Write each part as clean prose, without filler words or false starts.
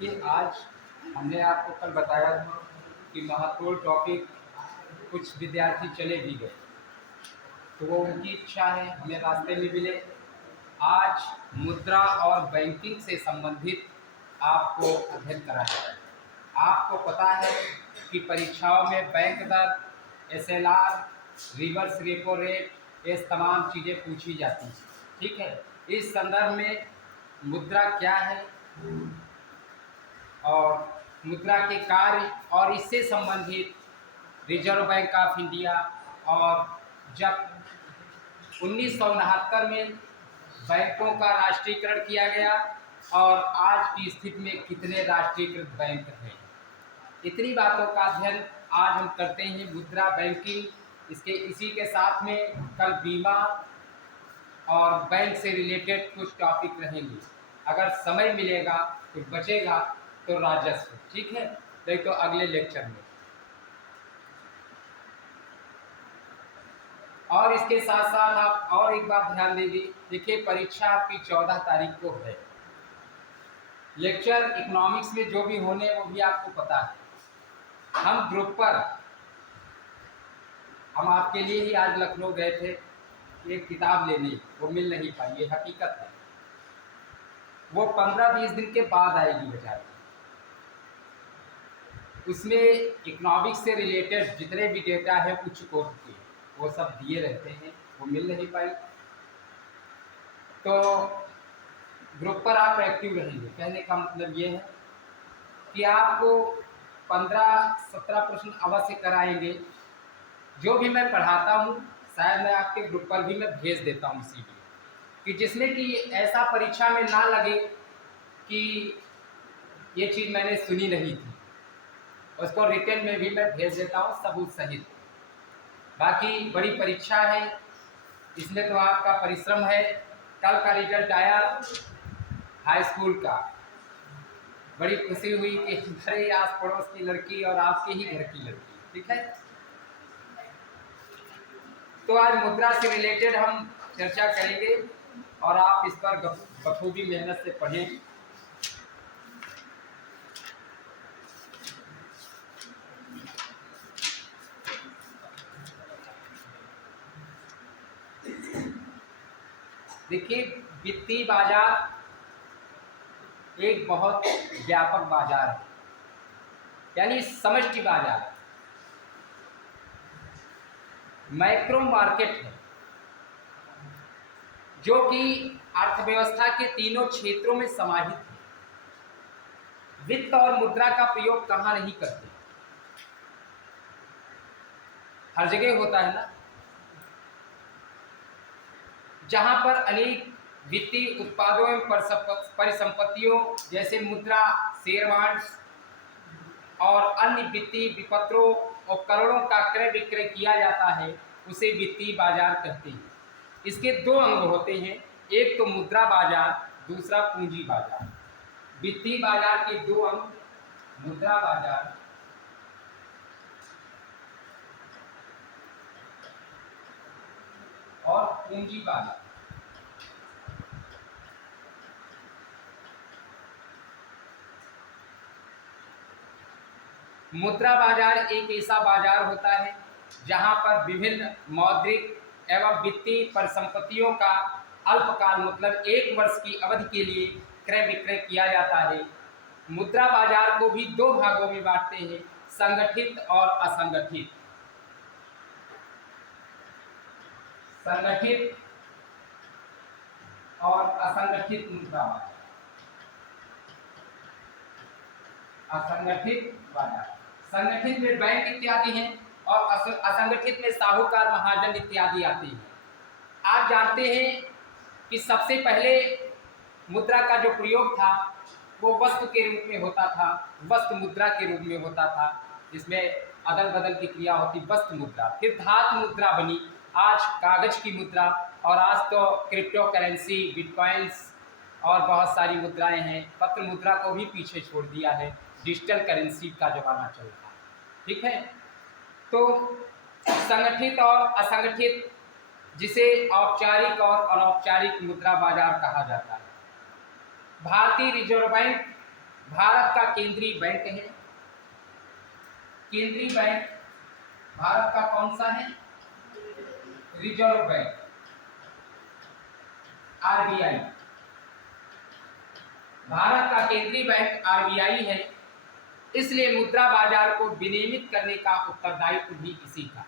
देखिए, आज हमने आपको कल बताया था कि महत्वपूर्ण टॉपिक कुछ विद्यार्थी चले भी गए, तो वो उनकी इच्छा है, हमें रास्ते में मिले। आज मुद्रा और बैंकिंग से संबंधित आपको अध्ययन कराया जाए। आपको पता है कि परीक्षाओं में बैंक दर, एसएलआर, रिवर्स रेपो रेट, ये तमाम चीज़ें पूछी जाती हैं। ठीक है, इस संदर्भ में मुद्रा क्या है और मुद्रा के कार्य और इससे संबंधित रिजर्व बैंक ऑफ इंडिया और जब 1969 में बैंकों का राष्ट्रीयकरण किया गया और आज की स्थिति में कितने राष्ट्रीयकृत बैंक हैं, इतनी बातों का अध्ययन आज हम करते हैं। मुद्रा, बैंकिंग, इसी के साथ में कल बीमा और बैंक से रिलेटेड कुछ टॉपिक रहेंगे। अगर समय मिलेगा तो बचेगा तो राजस्व। ठीक है, तो अगले लेक्चर में। और इसके साथ साथ आप और एक बात ध्यान दीजिए। देखिए, परीक्षा आपकी 14 तारीख को है। लेक्चर इकोनॉमिक्स में जो भी होने वो भी आपको पता है। हम ग्रुप पर हम आपके लिए ही आज लखनऊ गए थे एक किताब लेने, वो मिल नहीं पाई, ये हकीकत है। वो 15-20 दिन के बाद आएगी बेचारी। उसमें इकोनॉमिक्स से रिलेटेड जितने भी डेटा है उच्च कोटि के, वो सब दिए रहते हैं, वो मिल नहीं पाई। तो ग्रुप पर आप एक्टिव रहेंगे। कहने का मतलब ये है कि आपको 15-17 प्रश्न अवश्य कराएंगे। जो भी मैं पढ़ाता हूँ शायद मैं आपके ग्रुप पर भी मैं भेज देता हूँ इसीलिए कि जिसमें कि ऐसा परीक्षा में ना लगे कि ये चीज़ मैंने सुनी नहीं थी। उसको रिटर्न में भी मैं भेज देता हूँ सबूत सहित। बाकी बड़ी परीक्षा है, इसमें तो आपका परिश्रम है। कल का रिजल्ट आया हाई स्कूल का, बड़ी खुशी हुई कि हमारे आस पड़ोस की लड़की और आपके ही घर की लड़की। ठीक है, तो आज मुद्रा से रिलेटेड हम चर्चा करेंगे और आप इस पर बखूबी मेहनत से पढ़ें। देखिए, वित्तीय बाजार एक बहुत व्यापक बाजार है, यानी समष्टि बाजार है, मैक्रो मार्केट है, जो कि अर्थव्यवस्था के तीनों क्षेत्रों में समाहित है। वित्त और मुद्रा का प्रयोग कहाँ नहीं करते, हर जगह होता है ना। जहां पर अनेक वित्तीय उत्पादों एवं परिसंपत्तियों जैसे मुद्रा, शेयर, बॉन्ड्स और अन्य वित्तीय विपत्रों उपकरणों का क्रय विक्रय किया जाता है, उसे वित्तीय बाजार कहते हैं। इसके दो अंग होते हैं, एक तो मुद्रा बाजार, दूसरा पूंजी बाजार। वित्तीय बाजार के दो अंग, मुद्रा बाजार और पूंजी बाजार। मुद्रा बाजार एक ऐसा बाजार होता है जहां पर विभिन्न मौद्रिक एवं वित्तीय परिसंपत्तियों का अल्पकाल मतलब 1 वर्ष की अवधि के लिए क्रय विक्रय किया जाता है। मुद्रा बाजार को भी दो भागों में बांटते हैं, संगठित और असंगठित। संगठित और असंगठित मुद्रा बाजार। असंगठित बाजार, संगठित में बैंक इत्यादि हैं और असंगठित में साहूकार, महाजन इत्यादि आते हैं। आप जानते हैं कि सबसे पहले मुद्रा का जो प्रयोग था वो वस्तु के रूप में होता था, वस्तु मुद्रा के रूप में होता था, जिसमें अदल बदल की क्रिया होती, वस्तु मुद्रा। फिर धातु मुद्रा बनी, आज कागज की मुद्रा, और आज तो क्रिप्टो करेंसी, बिटकॉइंस और बहुत सारी मुद्राएं हैं। पत्र मुद्रा को भी पीछे छोड़ दिया है, डिजिटल करेंसी का जमाना चल रहा है। ठीक है, तो संगठित और असंगठित, जिसे औपचारिक और अनौपचारिक मुद्रा बाजार कहा जाता है। भारतीय रिजर्व बैंक भारत का केंद्रीय बैंक है। केंद्रीय बैंक भारत का कौन सा है? Reserve bank, RBI. भारत का केंद्रीय बैंक आरबीआई है, इसलिए मुद्रा बाजार को विनियमित करने का उत्तरदायित्व भी इसी का।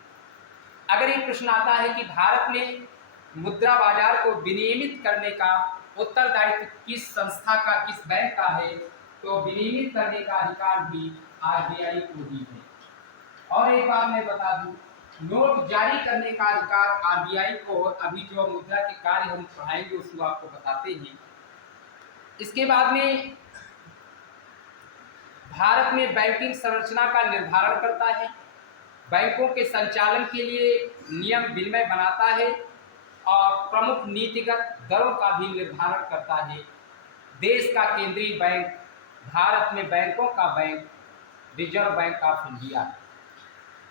अगर ये प्रश्न आता है कि भारत में मुद्रा बाजार को विनियमित करने का उत्तरदायित्व किस संस्था का, किस बैंक का है, तो विनियमित करने का अधिकार भी आरबीआई को ही है। और एक बात मैं बता दूं, नोट जारी करने का अधिकार आरबीआई को, अभी जो मुद्रा के कार्य हम पढ़ाएंगे उसको आपको बताते हैं। इसके बाद में भारत में बैंकिंग संरचना का निर्धारण करता है, बैंकों के संचालन के लिए नियम विनिमय बनाता है और प्रमुख नीतिगत दरों का भी निर्धारण करता है। देश का केंद्रीय बैंक, भारत में बैंकों का bank reserve bank of India है,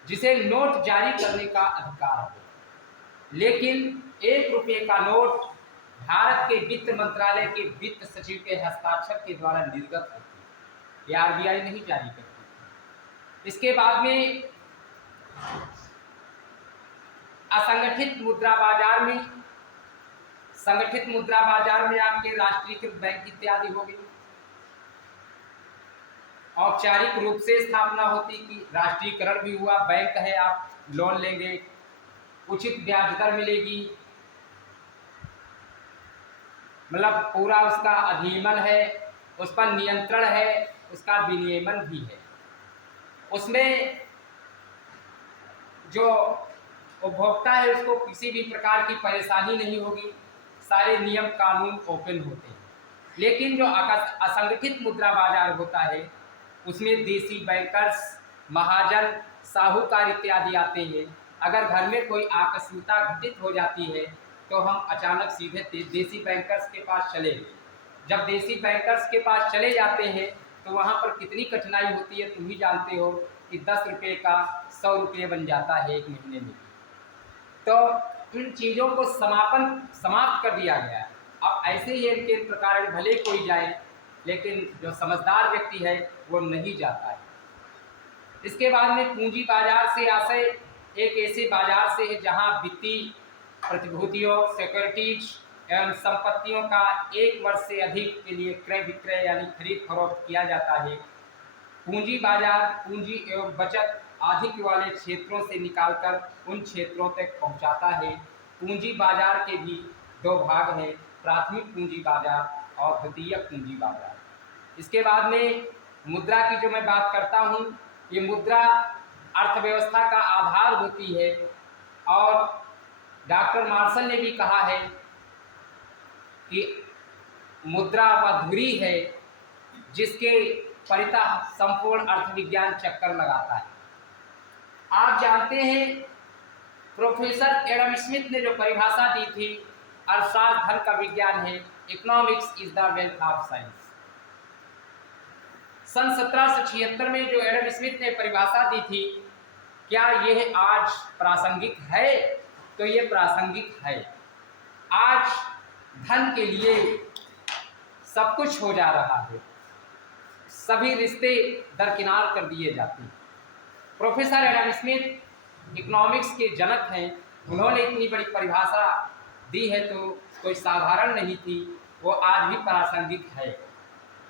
जिसे नोट जारी करने का अधिकार है। लेकिन 1 रुपये का नोट भारत के वित्त मंत्रालय के वित्त सचिव के हस्ताक्षर के द्वारा निर्गत होती है, ये आरबीआई नहीं जारी करती। इसके बाद में असंगठित मुद्रा बाजार में, संगठित मुद्रा बाजार में आपके राष्ट्रीयकृत बैंक इत्यादि हो गए। औपचारिक रूप से स्थापना होती कि राष्ट्रीयकरण भी हुआ, बैंक है, आप लोन लेंगे, उचित ब्याज दर मिलेगी, मतलब पूरा उसका अधिनियमन है, उस पर नियंत्रण है, उसका विनियमन भी है। उसमें जो उपभोक्ता है उसको किसी भी प्रकार की परेशानी नहीं होगी, सारे नियम कानून ओपन होते हैं। लेकिन जो असंगठित मुद्रा बाजार होता है उसमें देसी बैंकर्स, महाजन, साहूकार इत्यादि आते हैं। अगर घर में कोई आकस्मिकता घटित हो जाती है तो हम अचानक सीधे देसी बैंकर्स के पास चले गए। जब देसी बैंकर्स के पास चले जाते हैं तो वहाँ पर कितनी कठिनाई होती है तुम ही जानते हो कि 10 रुपये का 100 रुपये बन जाता है 1 महीने में। तो इन चीज़ों को समाप्त कर दिया गया है। अब ऐसे ही इनके प्रकार भले कोई जाए, लेकिन जो समझदार व्यक्ति है वो नहीं जाता है। इसके बाद में पूंजी बाजार से आशय एक ऐसे बाजार से है जहां वित्तीय प्रतिभूतियों, सिक्योरिटीज एवं संपत्तियों का 1 वर्ष से अधिक के लिए क्रय विक्रय यानी खरीद फरोख्त किया जाता है। पूंजी बाजार पूंजी एवं बचत आधिक्य वाले क्षेत्रों से निकालकर उन क्षेत्रों तक पहुंचाता है। पूंजी बाजार के भी 2 भाग हैं, प्राथमिक पूंजी बाजार और द्वितीयक पूंजी बाजार। इसके बाद में मुद्रा की जो मैं बात करता हूँ, ये मुद्रा अर्थव्यवस्था का आधार होती है और डॉक्टर मार्शल ने भी कहा है कि मुद्रा वह धुरी है जिसके परितः संपूर्ण अर्थविज्ञान चक्कर लगाता है। आप जानते हैं प्रोफेसर एडम स्मिथ ने जो परिभाषा दी थी, अर्थशास्त्र धन का विज्ञान है, economics is the wealth of science. सन 1776 में जो एडम स्मिथ ने परिभाषा दी थी, क्या यह आज प्रासंगिक है? तो ये प्रासंगिक है। आज धन के लिए सब कुछ हो जा रहा है, सभी रिश्ते दरकिनार कर दिए जाते हैं। प्रोफेसर एडम स्मिथ इकोनॉमिक्स के जनक हैं, उन्होंने इतनी बड़ी परिभाषा दी है तो कोई साधारण नहीं थी, वो आज भी प्रासंगिक है।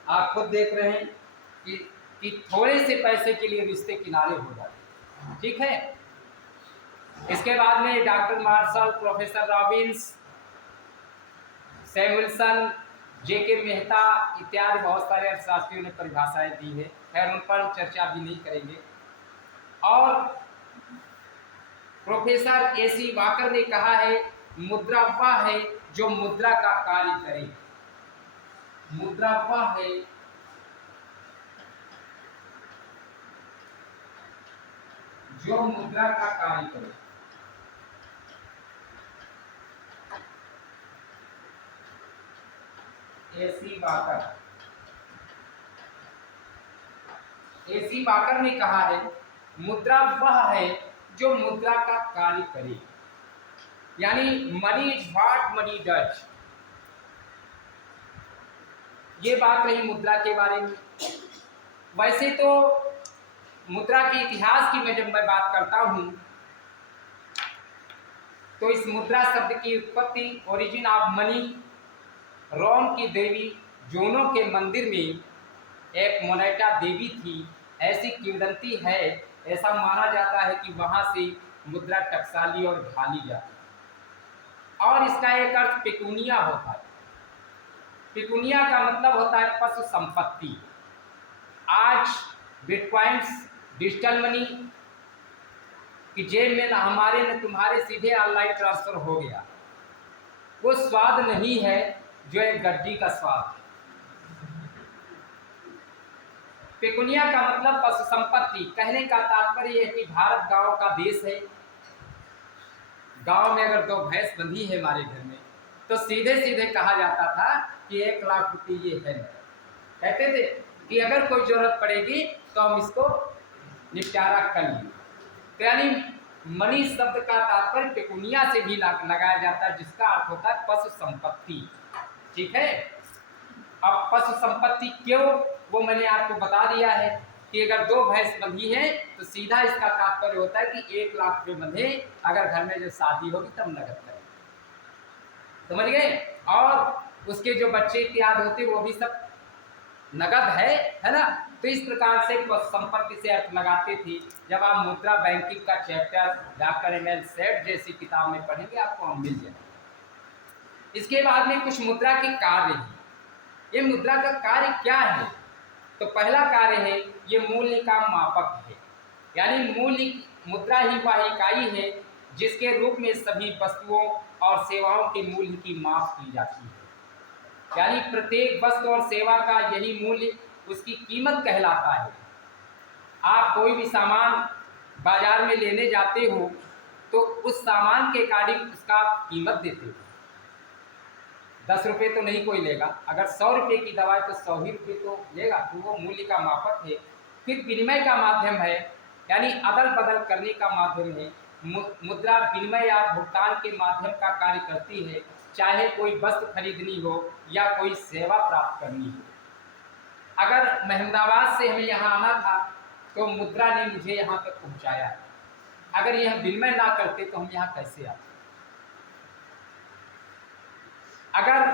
आप खुद देख रहे हैं कि थोड़े से पैसे के लिए रिश्ते किनारे हो जाते हैं, ठीक है। इसके बाद में doctor Marshall, professor Robbins, Samuelson, J K Mehta इत्यादि बहुत सारे अर्थशास्त्रियों ने परिभाषाएं दी है, खैर उन पर चर्चा भी नहीं करेंगे। और प्रोफेसर एसी वाकर ने कहा है, मुद्रा वह है जो मुद्रा का कार्य करे। मुद्रा वह है जो मुद्रा का कार्य करे। एसी वाकर ने कहा है, मुद्रा वह है जो मुद्रा का कार्य करे, यानी money is what money does. ये बात रही मुद्रा के बारे में। वैसे तो मुद्रा के इतिहास की जब मैं बात करता हूँ तो इस मुद्रा शब्द की उत्पत्ति, ओरिजिन ऑफ मनी, रोम की देवी जूनो के मंदिर में एक मोनेटा देवी थी, ऐसी किंवदंती है। ऐसा माना जाता है कि वहां से मुद्रा टकसाली और ढाली जाती है। और इसका एक अर्थ पिकुनिया होता है। पिकुनिया का मतलब होता है पशु संपत्ति। आज बिटकॉइंस, डिजिटल मनी कि जेब में न हमारे न तुम्हारे सीधे ऑनलाइन ट्रांसफर हो गया, वो स्वाद नहीं है जो एक गड्डी का स्वाद है। पिकुनिया का मतलब पशु संपत्ति। कहने का तात्पर्य है कि भारत गांव का देश है। गांव में अगर 2 भैंस बंधी है हमारे घर में तो सीधे सीधे कहा जाता था कि 1 लाख रुपये ये है। कहते थे कि अगर कोई जरूरत पड़ेगी तो हम इसको निपटारा कर लेंगे। तो यानी मनी शब्द का तात्पर्य पिकुनिया से भी लगाया जाता है, जिसका अर्थ होता है पशु संपत्ति। ठीक है। अब पशु संपत्ति क्यों, वो मैंने आपको बता दिया है कि अगर 2 भैंस बंधी है तो सीधा इसका तात्पर्य होता है कि 1 लाख रुपये बंधे, अगर घर में जो शादी होगी तब नगद करें। समझ गए। और उसके जो बच्चे इत्यादि होते वो भी सब नगद है ना। तो इस प्रकार से संपत्ति से अर्थ लगाते थे। जब आप मुद्रा बैंकिंग का चैप्टर डॉक्टर एम.एल. सेठ जैसी किताब में पढ़ेंगे आपको हम मिल जाएगा। इसके बाद में कुछ मुद्रा के कार्य हैं। ये मुद्रा का कार्य क्या है? तो पहला कार्य है ये मूल्य का मापक है। यानी मूल्य, मुद्रा ही वह इकाई है जिसके रूप में सभी वस्तुओं और सेवाओं के मूल्य की माप की जाती है। यानी प्रत्येक वस्तु और सेवा का यही मूल्य उसकी कीमत कहलाता है। आप कोई भी सामान बाजार में लेने जाते हो तो उस सामान के अकॉर्डिंग उसका कीमत देते हो। 10 रुपये तो नहीं कोई लेगा, अगर 100 रुपये की दवा है तो 100 ही रुपये तो लेगा। तो वो मूल्य का मापक है। फिर विनिमय का माध्यम है, यानी अदल बदल करने का माध्यम है। मुद्रा विनिमय या भुगतान के माध्यम का कार्य करती है, चाहे कोई वस्तु खरीदनी हो या कोई सेवा प्राप्त करनी हो। अगर महमदाबाद से हमें यहाँ आना था तो मुद्रा ने मुझे यहाँ तक पहुँचाया। अगर यह विनिमय ना करते तो हम यहाँ कैसे आते? अगर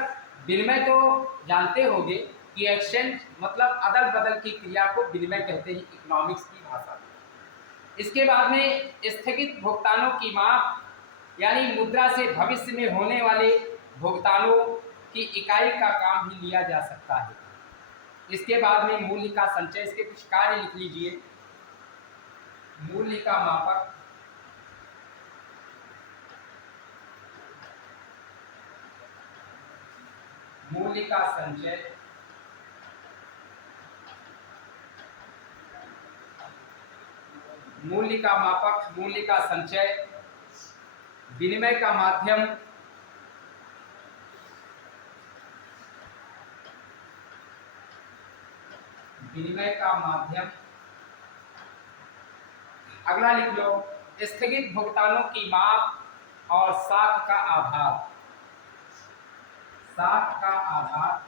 विनिमय तो जानते होंगे कि एक्सचेंज मतलब अदल बदल की क्रिया को विनिमय कहते हैं इकोनॉमिक्स की भाषा में। इसके बाद में स्थगित भुगतानों की माप, यानी मुद्रा से भविष्य में होने वाले भुगतानों की इकाई का काम भी लिया जा सकता है। इसके बाद में मूल्य का संचय, इसके कुछ कार्य लिख लीजिए। मूल्य का मापक, मूल्य का संचय, मूल्य का मापक, मूल्य का संचय, विनिमय का माध्यम, विनिमय का माध्यम। अगला लिख लो स्थगित भुगतानों की माप और साख का आधार, साख का आधार।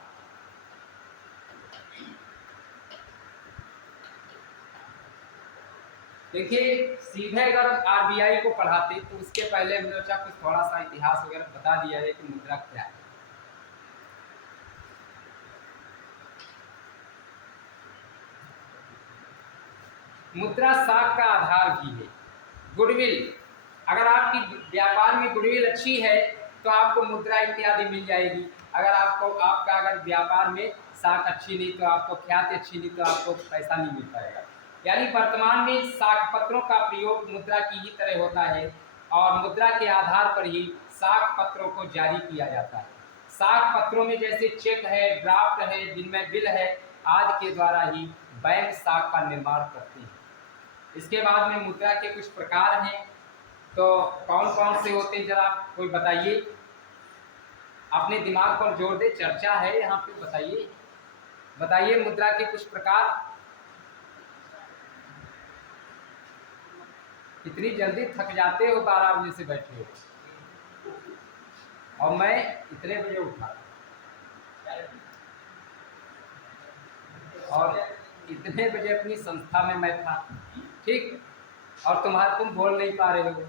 देखिए सीधे अगर आरबीआई को पढ़ाते तो उसके पहले हमने सोचा कुछ थोड़ा सा इतिहास वगैरह बता दिया है कि मुद्रा क्या है। मुद्रा साख का आधार भी है। गुडविल, अगर आपकी व्यापार में गुडविल अच्छी है तो आपको मुद्रा इत्यादि मिल जाएगी। अगर आपका अगर व्यापार में साख अच्छी नहीं तो आपको ख्याति अच्छी नहीं तो आपको पैसा नहीं मिल पाएगा। यानी वर्तमान में साख पत्रों का प्रयोग मुद्रा की ही तरह होता है और मुद्रा के आधार पर ही साख पत्रों को जारी किया जाता है। साख पत्रों में जैसे चेक है, ड्राफ्ट है, विनिमय बिल है आदि के द्वारा ही बैंक साख का निर्माण करते हैं। इसके बाद में मुद्रा के कुछ प्रकार हैं, तो कौन कौन से होते हैं जरा कोई बताइए, अपने दिमाग पर जोर दे, चर्चा है यहाँ पे। बताइए बताइए मुद्रा के कुछ प्रकार। इतनी जल्दी थक जाते हो, 12 बजे से बैठे हो और मैं इतने बजे उठा। और इतने बजे अपनी संस्था में मैं था, ठीक, और तुम बोल नहीं पा रहे हो,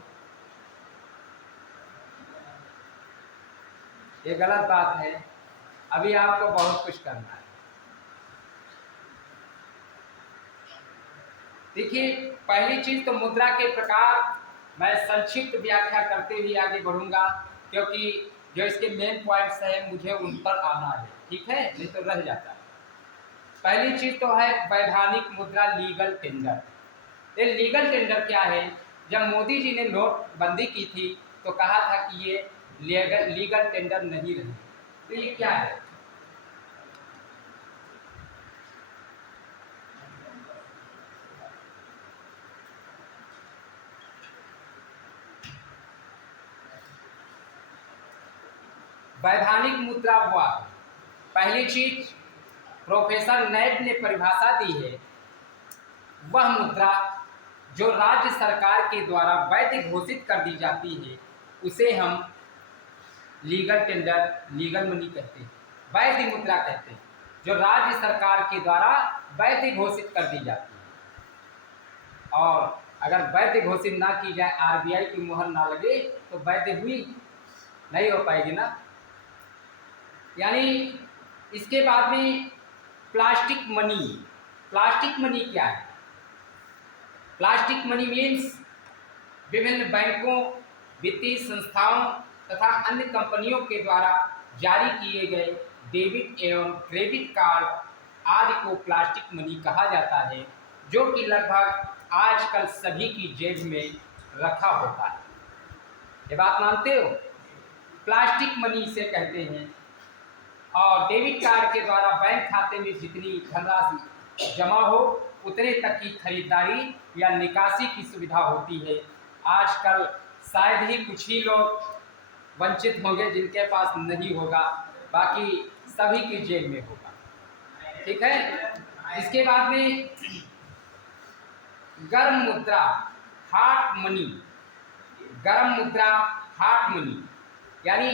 ये गलत बात है। अभी आपको बहुत कुछ करना है। देखिए, पहली चीज तो मुद्रा के प्रकार मैं संक्षिप्त व्याख्या करते हुए आगे बढ़ूंगा, क्योंकि जो इसके मेन पॉइंट्स हैं मुझे उन पर आना है, ठीक है, नहीं तो रह जाता है। पहली चीज तो है वैधानिक मुद्रा, लीगल टेंडर। ये लीगल टेंडर क्या है? जब मोदी जी ने नोटबंदी की थी तो कहा था कि ये लीगल टेंडर नहीं रही, तो ये क्या है? वैधानिक मुद्रा हुआ, पहली चीज प्रोफेसर नैब ने परिभाषा दी है, वह मुद्रा जो राज्य सरकार के द्वारा वैध घोषित कर दी जाती है उसे हम लीगल टेंडर, लीगल मनी कहते हैं, वैध मुद्रा कहते हैं, जो राज्य सरकार के द्वारा वैध घोषित कर दी जाती है। और अगर वैध घोषित ना की जाए, आरबीआई की मुहर ना लगे, तो वैध हुई नहीं हो पाएगी ना। यानी इसके बाद में प्लास्टिक मनी। प्लास्टिक मनी क्या है? प्लास्टिक मनी मीन्स विभिन्न बैंकों, वित्तीय संस्थाओं तथा अन्य कंपनियों के द्वारा जारी किए गए डेबिट एवं क्रेडिट कार्ड आदि को प्लास्टिक मनी कहा जाता है, जो कि लगभग आजकल सभी की जेब में रखा होता है। ये बात मानते हो? प्लास्टिक मनी से कहते हैं। और डेबिट कार्ड के द्वारा बैंक खाते में जितनी धनराशि जमा हो उतने तक की खरीदारी या निकासी की सुविधा होती है। आजकल शायद ही कुछ ही लोग वंचित होंगे जिनके पास नहीं होगा, बाकी सभी की जेब में होगा, ठीक है। इसके बाद में गर्म मुद्रा, हॉट मनी। गर्म मुद्रा, हॉट मनी, यानी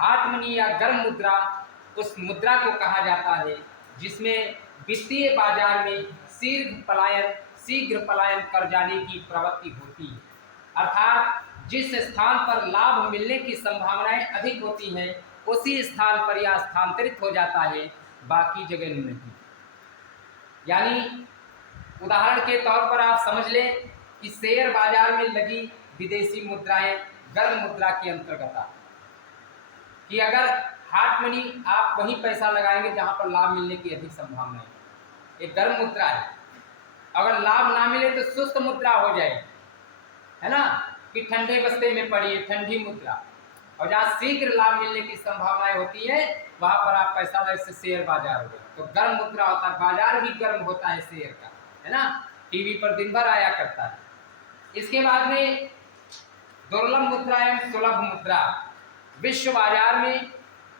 हॉट मनी या गर्म मुद्रा उस मुद्रा को कहा जाता है जिसमें वित्तीय बाजार में शीघ्र पलायन कर जाने की प्रवृत्ति होती है, अर्थात जिस स्थान पर लाभ मिलने की संभावनाएं अधिक होती हैं उसी स्थान पर यह स्थानांतरित हो जाता है, बाकी जगह नहीं। यानी उदाहरण के तौर पर आप समझ लें कि शेयर बाजार में लगी विदेशी मुद्राएं गर्म मुद्रा के अंतर्गत आती, कि अगर हॉट मनी आप वहीं पैसा लगाएंगे जहां पर लाभ मिलने की अधिक संभावना है, एक गर्म मुद्रा है। अगर लाभ ना मिले तो सुस्त मुद्रा हो जाए, है ना, कि ठंडे बस्ते में पड़ी है, ठंडी मुद्रा। और जहाँ शीघ्र लाभ मिलने की संभावनाएं होती है वहां पर आप पैसा लगा, इससे शेयर बाजार हो गया, तो गर्म मुद्रा होता है। बाजार भी गर्म होता है शेयर का, है ना, टीवी पर दिन भर आया करता है। इसके बाद में दुर्लभ मुद्रा एवं सुलभ मुद्रा। विश्व बाजार में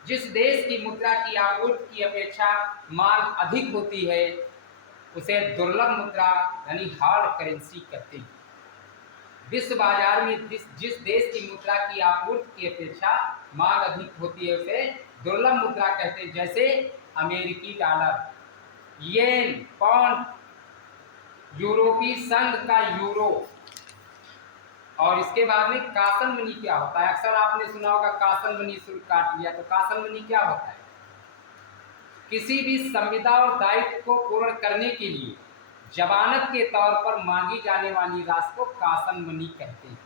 जिस देश की मुद्रा की आपूर्ति की अपेक्षा मांग अधिक होती है उसे दुर्लभ मुद्रा यानी हार्ड करेंसी कहते हैं। विश्व बाजार में जिस देश की मुद्रा की आपूर्ति की अपेक्षा मांग अधिक होती है उसे दुर्लभ मुद्रा कहते हैं, जैसे अमेरिकी डॉलर, येन, पाउंड, यूरोपीय संघ का यूरो। और इसके बाद में कासन मनी क्या होता है? अक्सर आपने सुना होगा कासन मनी शुल्क काट लिया, तो कासन मनी क्या होता है? किसी भी संविदा और दायित्व को पूर्ण करने के लिए जमानत के तौर पर मांगी जाने वाली राशि को कासन मनी कहते हैं,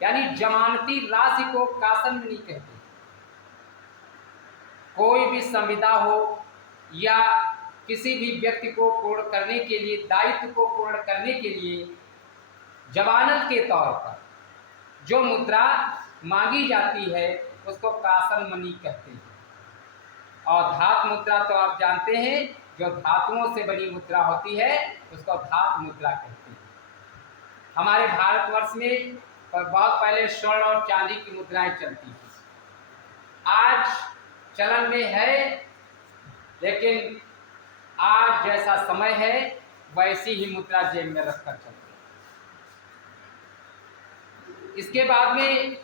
यानी जमानती राशि को कासन मनी कहते हैं। कोई भी संविदा हो या किसी भी व्यक्ति को पूर्ण करने के लिए, दायित्व को पूर्ण करने के लिए जमानत के तौर पर जो मुद्रा मांगी जाती है उसको कासन मनी कहते हैं। और धातु मुद्रा तो आप जानते हैं, जो धातुओं से बनी मुद्रा होती है उसको धातु मुद्रा कहते हैं। हमारे भारतवर्ष में बहुत पहले स्वर्ण और चांदी की मुद्राएं चलती थी, आज चलन में है, लेकिन आज जैसा समय है वैसी ही मुद्रा जेब में रखकर चलती है। इसके बाद में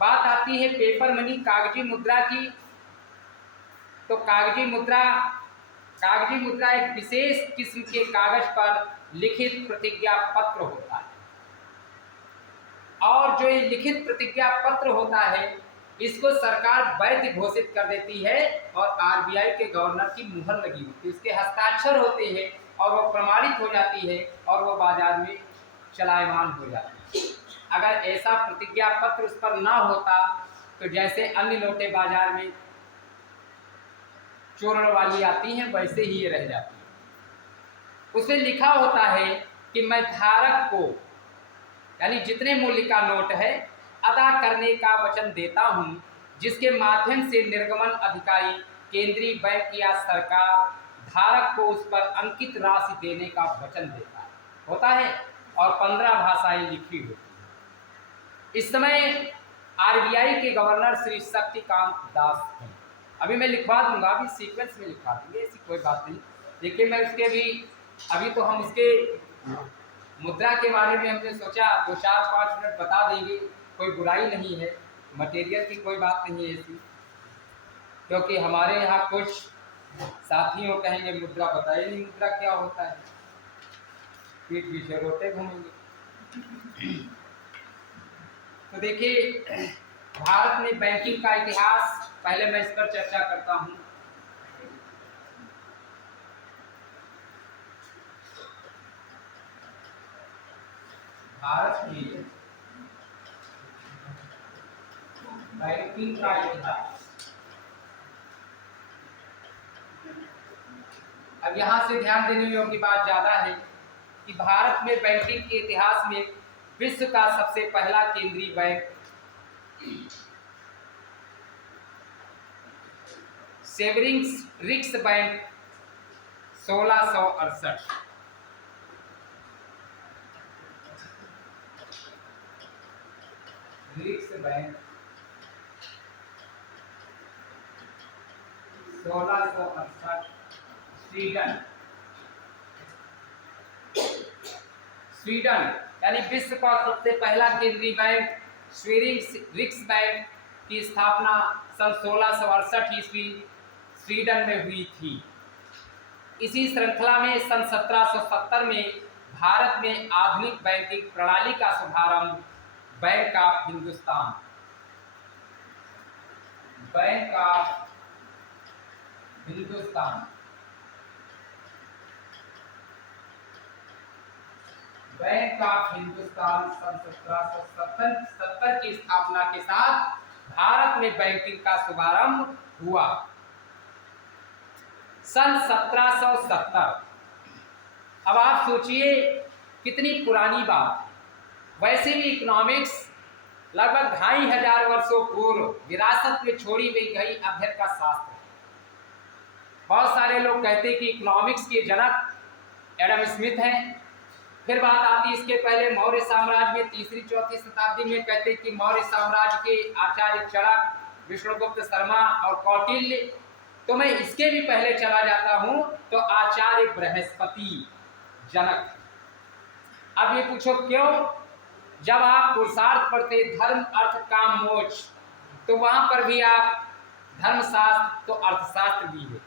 बात आती है पेपर मनी, कागजी मुद्रा की। तो कागजी मुद्रा कागजी मुद्रा एक विशेष किस्म के कागज पर लिखित प्रतिज्ञा पत्र होता है, और जो ये लिखित प्रतिज्ञा पत्र होता है इसको सरकार वैध घोषित कर देती है और आरबीआई के गवर्नर की मुहर लगी होती है, इसके हस्ताक्षर होते हैं और वो प्रमाणित हो जाती है और वो बाजार में चलायमान हो जाती है। अगर ऐसा प्रतिज्ञा पत्र उस पर ना होता तो जैसे अन्य नोटें बाजार में चोरण वाली आती हैं वैसे ही ये रह जाती है। उसमें लिखा होता है कि मैं धारक को, यानी जितने मूल्य का नोट है, अदा करने का वचन देता हूं, जिसके माध्यम से निर्गमन अधिकारी केंद्रीय बैंक या सरकार धारक को उस पर अंकित राशि देने का वचन देता होता है और 15 भाषाएं लिखी होती हैं। इस समय आरबीआई के गवर्नर श्री शक्तिकांत दास हैं। अभी मैं लिखवा दूंगा, अभी सीक्वेंस में लिखवा देंगे, ऐसी कोई बात नहीं। देखिए मैं उसके भी, अभी तो हम इसके मुद्रा के बारे में हमने सोचा 2-4-5 मिनट बता देंगे, कोई बुराई नहीं है, मटेरियल की कोई बात नहीं है ऐसी, क्योंकि हमारे यहाँ कुछ साथियों कहेंगे मुद्रा बताइए नहीं मुद्रा क्या होता है, पीठ पीछे रोते घूमेंगे। तो देखिए भारत में बैंकिंग का इतिहास, पहले मैं इस पर चर्चा करता हूँ। भारत में बैंकिंग का इतिहास, अब यहाँ से ध्यान देने योग्य बात ज्यादा है कि भारत में बैंकिंग के इतिहास में विश्व का सबसे पहला केंद्रीय बैंक सेवरिंग्स रिक्स बैंक 1668, रिक्स बैंक 1668, स्वीडन यानी विश्व का सबसे पहला केंद्रीय बैंक स्वीरिंग्स रिक्स बैंक की स्थापना सन 1668 ईस्वी स्वीडन में हुई थी। इसी श्रृंखला में सन 1770 में भारत में आधुनिक बैंकिंग प्रणाली का शुभारंभ bank of Hindustan, bank of Hindustan, bank of Hindustan सन 1770 की स्थापना के साथ भारत में बैंकिंग का शुभारंभ हुआ। सन 1770, अब आप सोचिए कितनी पुरानी बात। वैसे भी इकोनॉमिक्स लगभग 2500 वर्षों पूर्व विरासत में छोड़ी गई अध्ययन का शास्त्र है। बहुत सारे लोग कहते हैं कि इकोनॉमिक्स के जनक एडम स्मिथ हैं। फिर बात आती इसके पहले मौर्य साम्राज्य में 3री-4थी शताब्दी में कहते कि मौर्य साम्राज्य के आचार्य चरक, विष्णुगुप्त शर्मा और कौटिल्य। तो मैं इसके भी पहले चला जाता हूं तो आचार्य बृहस्पति जनक। अब ये पूछो क्यों? जब आप पुरुषार्थ पढ़ते धर्म अर्थ काम मोक्ष, तो वहां पर भी आप धर्मशास्त्र तो अर्थशास्त्र भी है,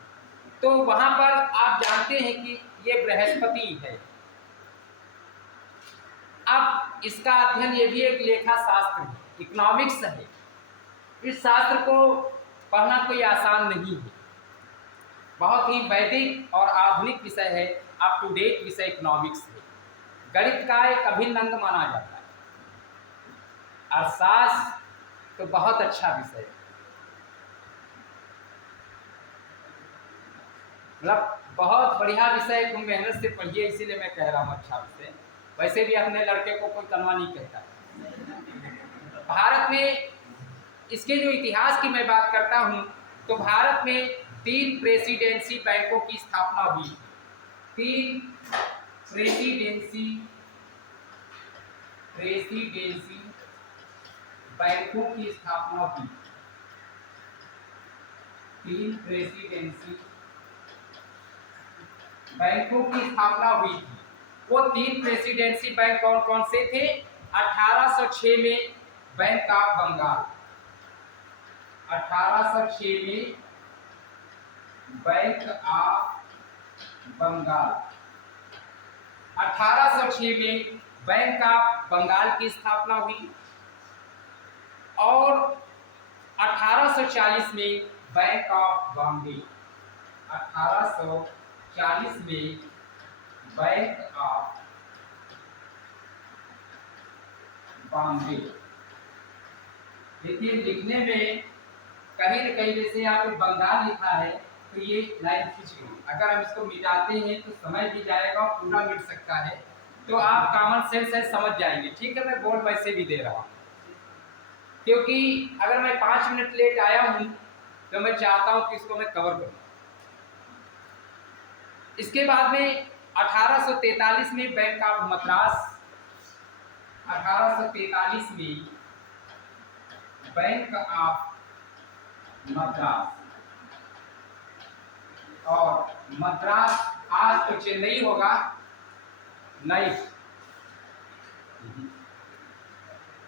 तो वहां पर आप जानते हैं कि ये बृहस्पति है। अब इसका अध्ययन ये भी एक लेखा शास्त्र है, इकोनॉमिक्स है। इस शास्त्र को पढ़ना कोई आसान नहीं है, बहुत ही वैदिक और आधुनिक विषय है, अप टू डेट विषय इकोनॉमिक्स है। गणित का एक अभिन्न अंग माना जाता है। अर्थशास्त्र तो बहुत अच्छा विषय है, मतलब बहुत बढ़िया विषय, तुम मेहनत से पढ़िए, इसीलिए मैं कह रहा हूँ अच्छा विषय। वैसे भी अपने लड़के को कोई कनवा नहीं कहता। भारत में इसके जो इतिहास की मैं बात करता हूँ तो भारत में 3 प्रेसिडेंसी बैंकों की स्थापना हुई। 3 प्रेसिडेंसी बैंकों की स्थापना हुई। 3 प्रेसिडेंसी बैंकों की स्थापना हुई थी। वो 3 प्रेसिडेंसी बैंक कौन कौन से थे? 1806 में बैंक ऑफ बंगाल, 1806 में बैंक ऑफ बंगाल। 1806 में बैंक ऑफ बंगाल की स्थापना हुई और 1840 में बैंक ऑफ बॉम्बे। 1840 में बैंक ऑफ बॉम्बे। देखिए लिखने में कहीं न कहीं जैसे आपने बंगाल लिखा है तो ये लाइन खींच गई। अगर हम इसको मिटाते हैं तो समय भी जाएगा और पूरा मिट सकता है, तो आप कॉमन सेंस से समझ जाएंगे। ठीक है, मैं बोर्ड वैसे भी दे रहा हूँ क्योंकि अगर मैं 5 मिनट लेट आया हूँ तो मैं चाहता हूँ कि इसको मैं कवर करूँ। इसके बाद में 1843 में बैंक ऑफ मद्रास। 1843 में बैंक ऑफ मद्रास। और मद्रास आज तो चेन्नई होगा, नहीं,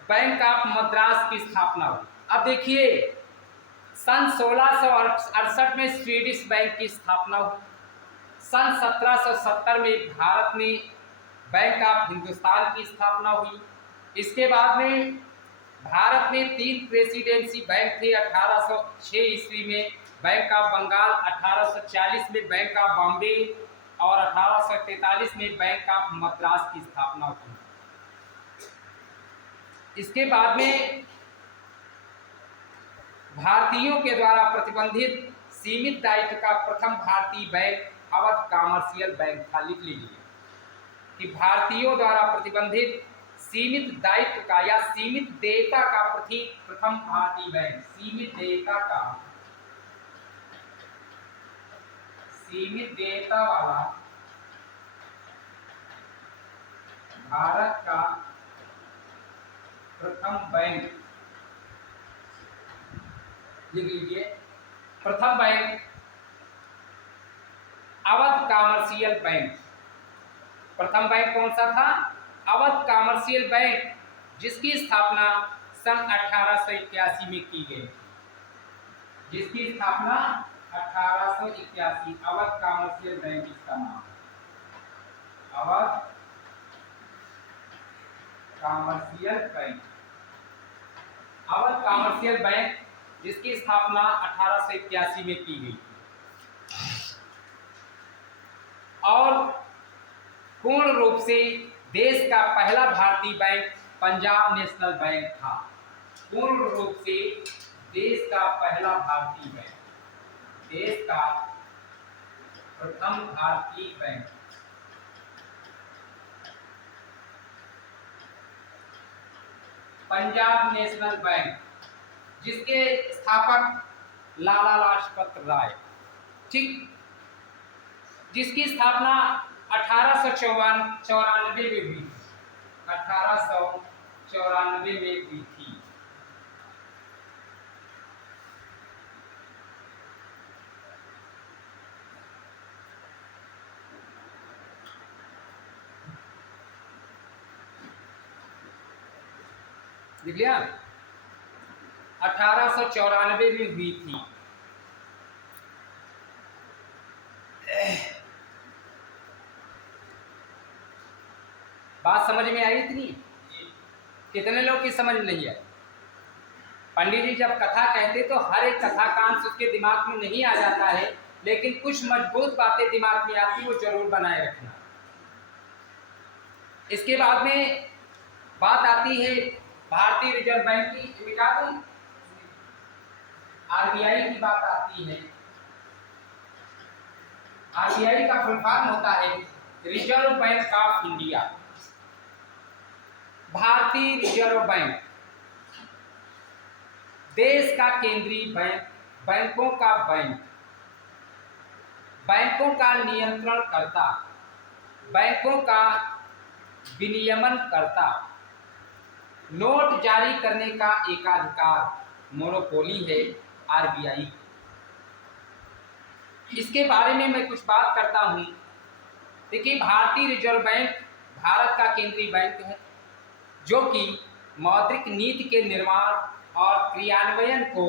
बैंक ऑफ मद्रास की स्थापना हुई। अब देखिए सन 1668 में स्वीडिश बैंक की स्थापना हुई। सन 1770 में भारत में बैंक ऑफ हिंदुस्तान की स्थापना हुई। इसके बाद में भारत में 3 प्रेसिडेंसी बैंक थे। 1806 ईस्वी में बैंक ऑफ बंगाल, 1840 में बैंक ऑफ बॉम्बे और 1843 में बैंक ऑफ मद्रास की स्थापना हुई। इसके बाद में भारतीयों के द्वारा प्रतिबंधित सीमित दायित्व का प्रथम भारतीय बैंक अवध कॉमर्शियल बैंक था। लिख लीजिए कि भारतीयों द्वारा प्रतिबंधित सीमित दायित्व का या सीमित देयता का प्रथम भारतीय बैंक, सीमित देयता वाला भारत का प्रथम बैंक। लिख लीजिए प्रथम बैंक अवध कॉमर्शियल बैंक। प्रथम बैंक कौन सा था? अवध कॉमर्शियल बैंक, जिसकी स्थापना सन 1881 में की गई। जिसकी स्थापना 1881, अवध कॉमर्शियल बैंक इसका नाम। Awadh commercial bank, Awadh commercial bank जिसकी स्थापना 1881 में की गई और पूर्ण रूप से देश का पहला भारतीय बैंक पंजाब नेशनल बैंक था। पूर्ण रूप से देश का पहला भारतीय बैंक, देश का प्रथम भारतीय बैंक पंजाब नेशनल बैंक, जिसके स्थापक लाला लाजपत राय, ठीक, जिसकी स्थापना 1894 में हुई। 1894 में हुई थी। लिख लिया? 1894 में हुई थी। बात समझ में आई इतनी? कितने लोग की समझ नहीं आई? पंडित जी जब कथा कहते तो हर एक कथा का अंश उसके दिमाग में नहीं आ जाता है, लेकिन कुछ मजबूत बातें दिमाग में आती वो जरूर बनाए रखना। इसके बाद में बात आती है भारतीय रिजर्व बैंक की। मिटा दूं? आरबीआई की बात आती है। आरबीआई का फुल फॉर्म होता है रिजर्व बैंक ऑफ इंडिया। भारतीय रिजर्व बैंक देश का केंद्रीय बैंक, बैंकों का बैंक, बैंकों का नियंत्रण करता, बैंकों का विनियमन करता, नोट जारी करने का एकाधिकार, मोनोपोली है आरबीआई। इसके बारे में मैं कुछ बात करता हूं। देखिए भारतीय रिजर्व बैंक भारत का केंद्रीय बैंक है जो कि मौद्रिक नीति के निर्माण और क्रियान्वयन को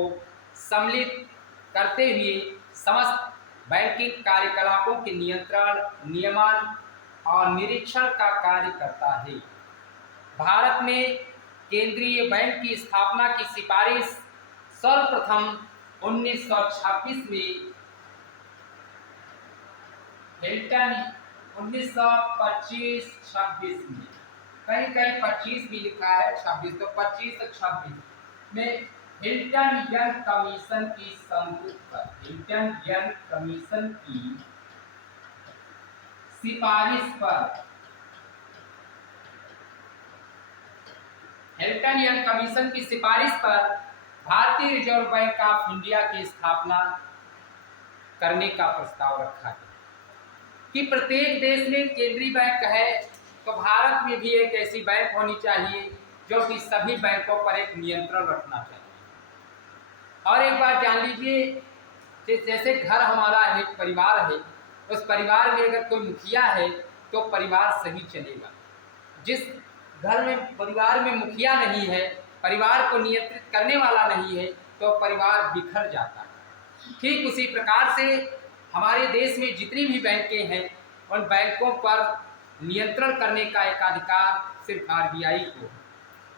सम्मिलित करते हुए समस्त बैंकिंग कार्यकलापों के नियंत्रण, नियमन और निरीक्षण का कार्य करता है। भारत में केंद्रीय बैंक की स्थापना की सिफारिश सर्वप्रथम 1926 में हिल्टन 1925-26 में, कहीं कहीं 25 भी लिखा है, 26 तो 25 और 26 में हिल्टन यंग कमीशन की संस्तुति पर, हिल्टन यंग कमीशन की सिफारिश पर, हिल्टन यंग कमीशन की सिफारिश पर भारतीय रिजर्व बैंक ऑफ इंडिया की स्थापना करने का प्रस्ताव रखा है कि प्रत्येक देश में केंद्रीय बैंक है, तो भारत में भी एक ऐसी बैंक होनी चाहिए जो कि सभी बैंकों पर एक नियंत्रण रखना चाहिए। और एक बात जान लीजिए कि जैसे घर हमारा एक परिवार है, उस परिवार में अगर कोई मुखिया है तो परिवार सही चलेगा। जिस घर में परिवार में मुखिया नहीं है, परिवार को नियंत्रित करने वाला नहीं है, तो परिवार बिखर जाता है। ठीक उसी प्रकार से हमारे देश में जितनी भी बैंकें हैं, उन बैंकों पर नियंत्रण करने का एक अधिकार सिर्फ आरबीआई को,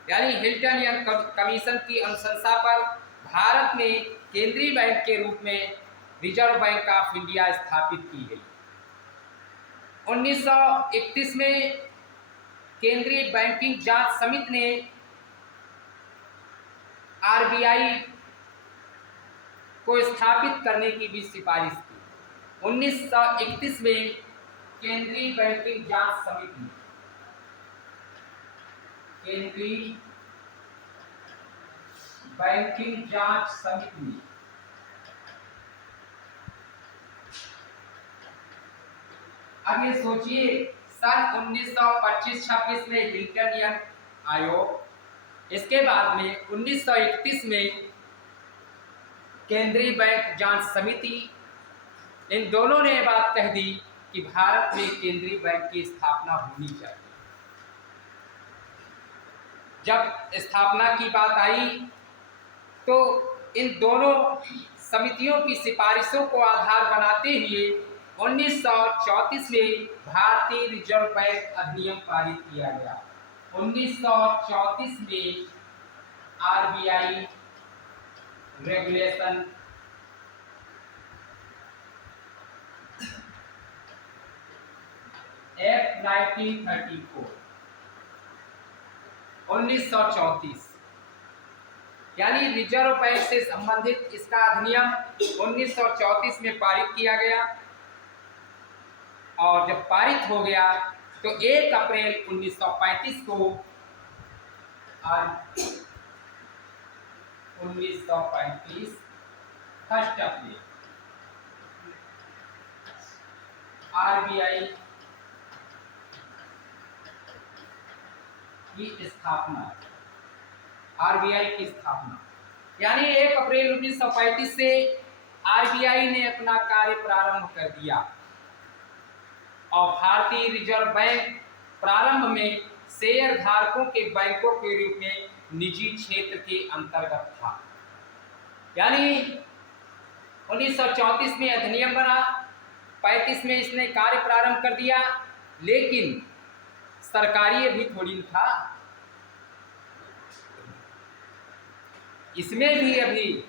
यानी हिल्टन यंग कमीशन की अनुशंसा पर भारत में केंद्रीय बैंक के रूप में रिजर्व बैंक ऑफ इंडिया स्थापित की गई। 1931 में केंद्रीय बैंकिंग जांच समिति ने आरबीआई को स्थापित करने की भी सिफारिश की। 1931 में केंद्रीय बैंकिंग जांच समिति, केंद्रीय बैंकिंग जांच समिति अब ये सोचिए, सन 1925-26 में हिल्टन यंग आयोग, इसके बाद में 1931 में केंद्रीय बैंक जांच समिति, इन दोनों ने बात कह दी कि भारत में केंद्रीय बैंक की स्थापना होनी चाहिए। जब स्थापना की बात आई तो इन दोनों समितियों की सिफारिशों को आधार बनाते हुए 1934 में भारतीय रिजर्व बैंक अधिनियम पारित किया गया। 1934 में आरबीआई रेगुलेशन एक्ट 1934, 1934 यानी रिजर्व बैंक से संबंधित इसका अधिनियम 1934 में पारित किया गया। और जब पारित हो गया तो 1 अप्रैल 1935 को 1935 1 अप्रैल आरबीआई की स्थापना, आरबीआई की स्थापना यानी 1 अप्रैल 1935 से आरबीआई ने अपना कार्य प्रारंभ कर दिया। और भारतीय रिजर्व बैंक प्रारंभ में शेयर धारकों के बैंकों के रूप में निजी क्षेत्र के अंतर्गत था। यानी 1934 में अधिनियम बना, 35 में इसने कार्य प्रारंभ कर दिया, लेकिन सरकारी अभी थोड़ी था, इसमें भी अभी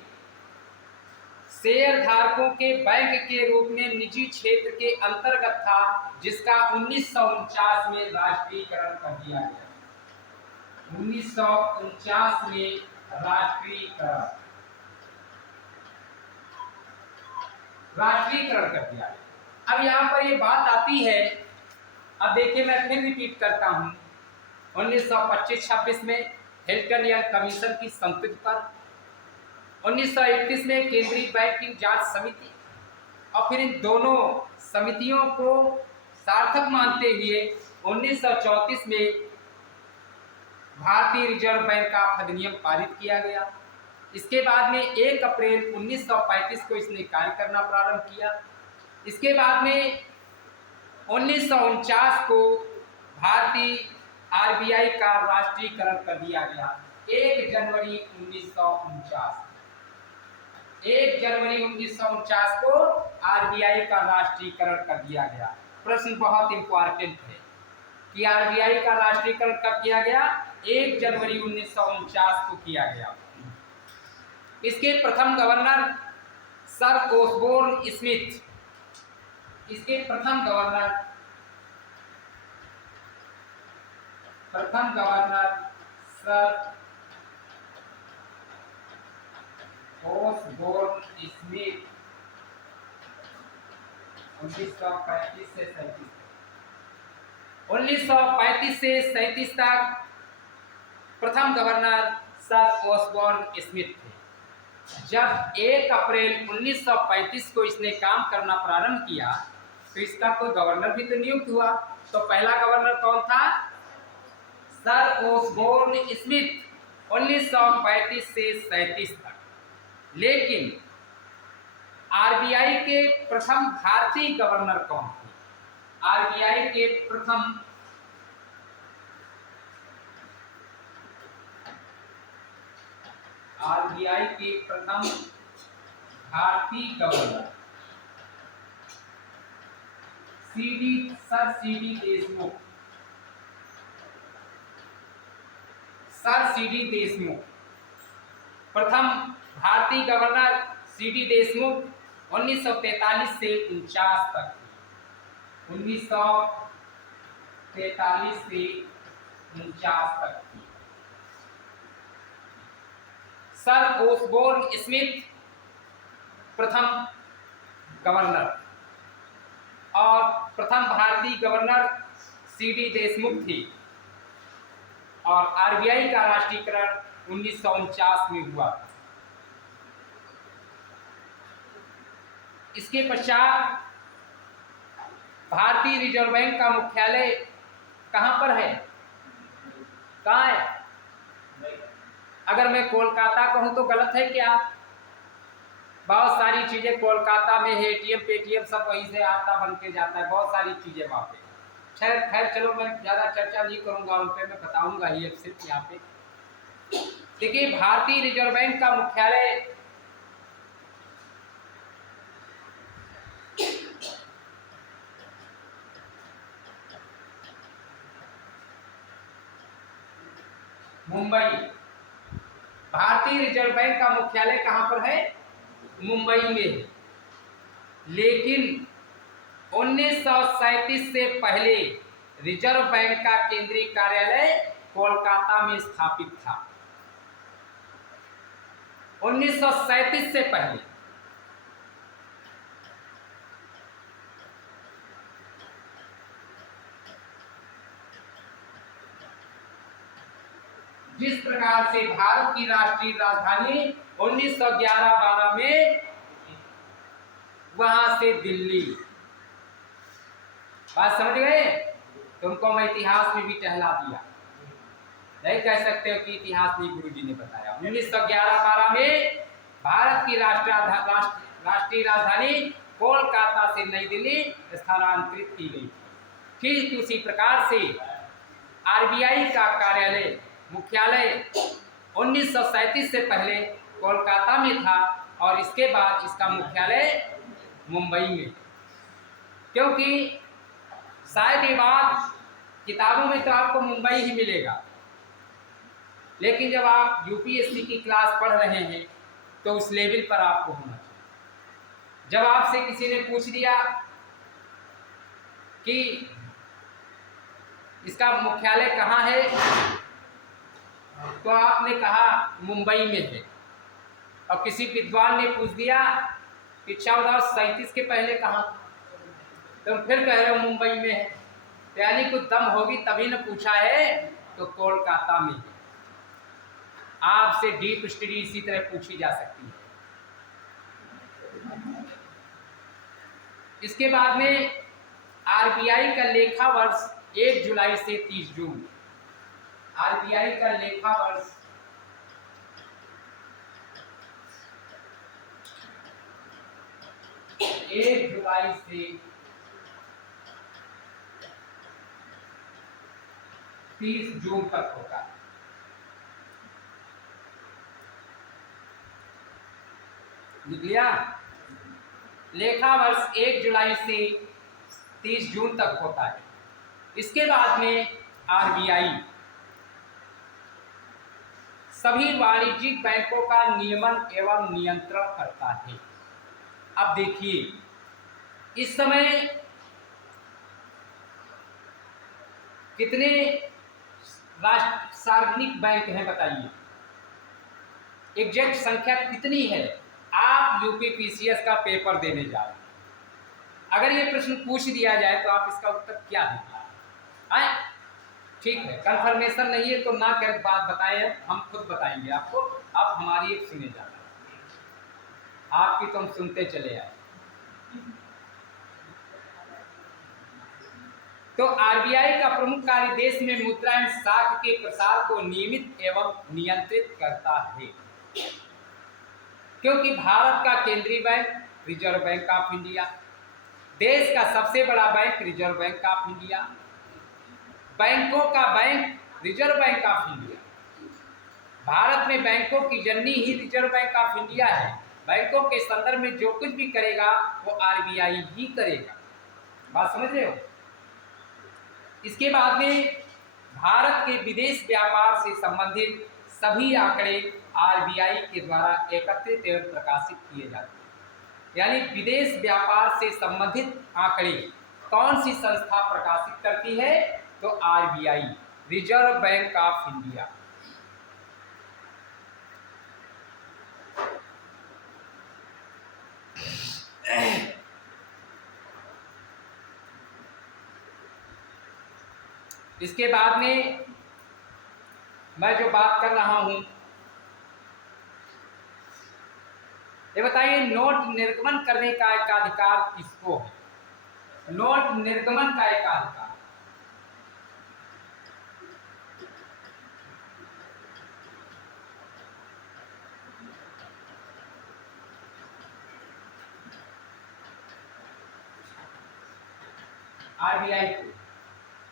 शेयर धारकों के बैंक के रूप में निजी क्षेत्र के अंतर्गत था, जिसका 1949 में राष्ट्रीयकरण कर दिया गया। 1949 में राष्ट्रीयकरण कर दिया गया। अब यहाँ पर ये बात आती है, अब देखिए मैं फिर रिपीट करता हूँ, 1925-26 में हिल्टन यंग कमीशन की संस्तुति पर, 1931 में केंद्रीय बैंकिंग जांच समिति, और फिर इन दोनों समितियों को सार्थक मानते हुए 1934 में भारतीय रिजर्व बैंक का अधिनियम पारित किया गया। इसके बाद में 1 अप्रैल 1935 को इसने कार्य करना प्रारंभ किया। इसके बाद में 1949 को भारतीय आरबीआई का राष्ट्रीयकरण कर दिया गया। 1 जनवरी 1949 को आरबीआई का राष्ट्रीयकरण कर दिया गया। प्रश्न बहुत इंपॉर्टेंट है कि आरबीआई का राष्ट्रीयकरण कब किया गया? 1 जनवरी 1949 को किया गया। इसके प्रथम गवर्नर सर ओसबोर्न स्मिथ, इसके प्रथम गवर्नर सर ओसबोर्न स्मिथ 1935 से 37 तक प्रथम गवर्नर सर ओसबोर्न स्मिथ थे। जब 1 अप्रैल 1935 को इसने काम करना प्रारंभ किया तो इसका कोई गवर्नर भी तो नियुक्त हुआ। तो पहला गवर्नर कौन था? सर ओसबोर्न स्मिथ 1935 से 37 तक। लेकिन आरबीआई के प्रथम भारतीय गवर्नर कौन थे? आरबीआई के प्रथम भारतीय गवर्नर सर सीडी देशमुख। प्रथम भारतीय गवर्नर सीडी देशमुख 1943 से 49 तक। 1943 से 49 तक सर ओसबोर्न स्मिथ प्रथम गवर्नर और प्रथम भारतीय गवर्नर सीडी देशमुख थी। और आरबीआई का राष्ट्रीयकरण 1949 में हुआ। इसके पश्चात भारतीय रिजर्व बैंक का मुख्यालय कहां पर है? कहां है? अगर मैं कोलकाता कहूं तो गलत है क्या? बहुत सारी चीजें कोलकाता में है, एटीएम पेटीएम सब वहीं से आता बन के जाता है, बहुत सारी चीजें वहां पे। खैर चलो मैं ज्यादा चर्चा नहीं करूंगा उन पे, मैं बताऊंगा ही अब सिर्फ यहाँ पे। देखिए भारतीय रिजर्व बैंक का मुख्यालय मुंबई। भारतीय रिजर्व बैंक का मुख्यालय कहां पर है? मुंबई में है। लेकिन 1937 से पहले रिजर्व बैंक का केंद्रीय कार्यालय कोलकाता में स्थापित था। 1937 से पहले। जिस प्रकार से भारत की राष्ट्रीय राजधानी 1911-12 में वहां से दिल्ली। बात समझ गए? तुमको मैं इतिहास में भी टहला दिया, नहीं कह सकते हो कि इतिहास नहीं गुरुजी ने बताया। 1911-12 में भारत की राष्ट्रीय राजधानी कोलकाता से नई दिल्ली स्थानांतरित की गई। ठीक उसी प्रकार से आरबीआई का कार्यालय मुख्यालय 1937 से पहले कोलकाता में था और इसके बाद इसका मुख्यालय मुंबई में। क्योंकि शायद ये बात किताबों में तो आपको मुंबई ही मिलेगा, लेकिन जब आप यूपीएससी की क्लास पढ़ रहे हैं तो उस लेवल पर आपको होना चाहिए। जब आपसे किसी ने पूछ दिया कि इसका मुख्यालय कहाँ है, तो आपने कहा मुंबई में है। और किसी विद्वान ने पूछ दिया कि 1437 के पहले कहाँ, तो फिर कह रहे हो मुंबई में है। यानी कुछ दम होगी तभी न पूछा है, तो कोलकाता में है। आपसे डीप स्टडी इसी तरह पूछी जा सकती है। इसके बाद में आरबीआई का लेखा वर्ष 1 जुलाई से 30 जून। आरबीआई का लेखा वर्ष 1 जुलाई से 30 जून तक होगा। लिख लिया? लेखा वर्ष 1 जुलाई से 30 जून तक होता है। इसके बाद में आरबीआई सभी वाणिज्यिक बैंकों का नियमन एवं नियंत्रण करता है। अब देखिए, इस समय कितने राष्ट्र सार्वजनिक बैंक हैं बताइए, एग्जैक्ट संख्या कितनी है? आप यूपीपीसीएस का पेपर देने जा रहे हैं, अगर ये प्रश्न पूछ दिया जाए तो आप इसका उत्तर क्या देंगे? ठीक है, कंफर्मेशन नहीं है तो ना कर बात बताएं, हम खुद बताएंगे आपको। आप हमारी एक सुने जा रहे हैं, आपकी तो हम सुनते चले आए। तो आरबीआई का प्रमुख कार्य देश में मुद्रा एवं साख के प्रसार को नियमित एवं नियंत्रित करता है, क्योंकि भारत का केंद्रीय bank reserve bank of India, देश का सबसे बड़ा bank reserve bank of India, बैंकों का bank reserve bank of India. Bharat में बैंकों की जननी ही रिजर्व बैंक ऑफ इंडिया है। बैंकों के संदर्भ में जो कुछ भी करेगा वो आरबीआई ही करेगा। बात समझ रहे हो? इसके बाद में भारत के विदेश व्यापार से संबंधित सभी आंकड़े आरबीआई के द्वारा एकत्रित एवं प्रकाशित किए जाते हैं। यानी विदेश व्यापार से संबंधित आंकड़े कौन सी संस्था प्रकाशित करती है? तो RBI, reserve bank of India. इसके बाद में मैं जो बात कर रहा हूं, ये बताइए, नोट निर्गमन करने का एक अधिकार किसको है? नोट निर्गमन का एक अधिकार आरबीआई को,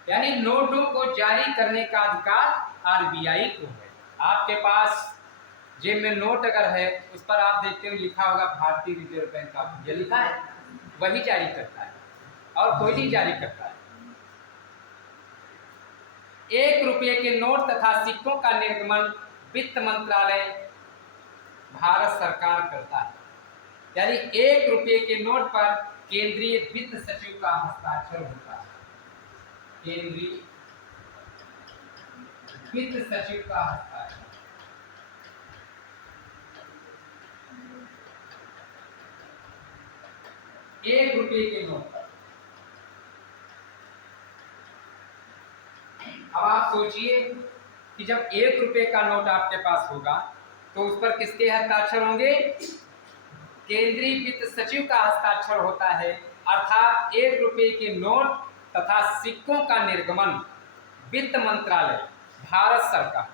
यानी नोटों को जारी करने का अधिकार आरबीआई को है। आपके पास जेब में नोट अगर है, उस पर आप देखते हो लिखा होगा भारतीय रिजर्व बैंक ऑफ इंडिया लिखा है, वही जारी करता है और कोई नहीं जारी करता है। 1 रुपये के नोट तथा सिक्कों का निर्गमन वित्त मंत्रालय भारत सरकार करता है। यानी 1 रुपये के नोट पर केंद्रीय वित्त सचिव का हस्ताक्षर होता है। केंद्रीय वित्त सचिव का हस्ताक्षर। एक रुपये के नोट पर। अब आप सोचिए कि जब 1 रुपये का नोट आपके पास होगा तो उस पर किसके हस्ताक्षर होंगे? केंद्रीय वित्त सचिव का हस्ताक्षर होता है। अर्थात 1 रुपये के नोट तथा सिक्कों का निर्गमन वित्त मंत्रालय भारत सरकार,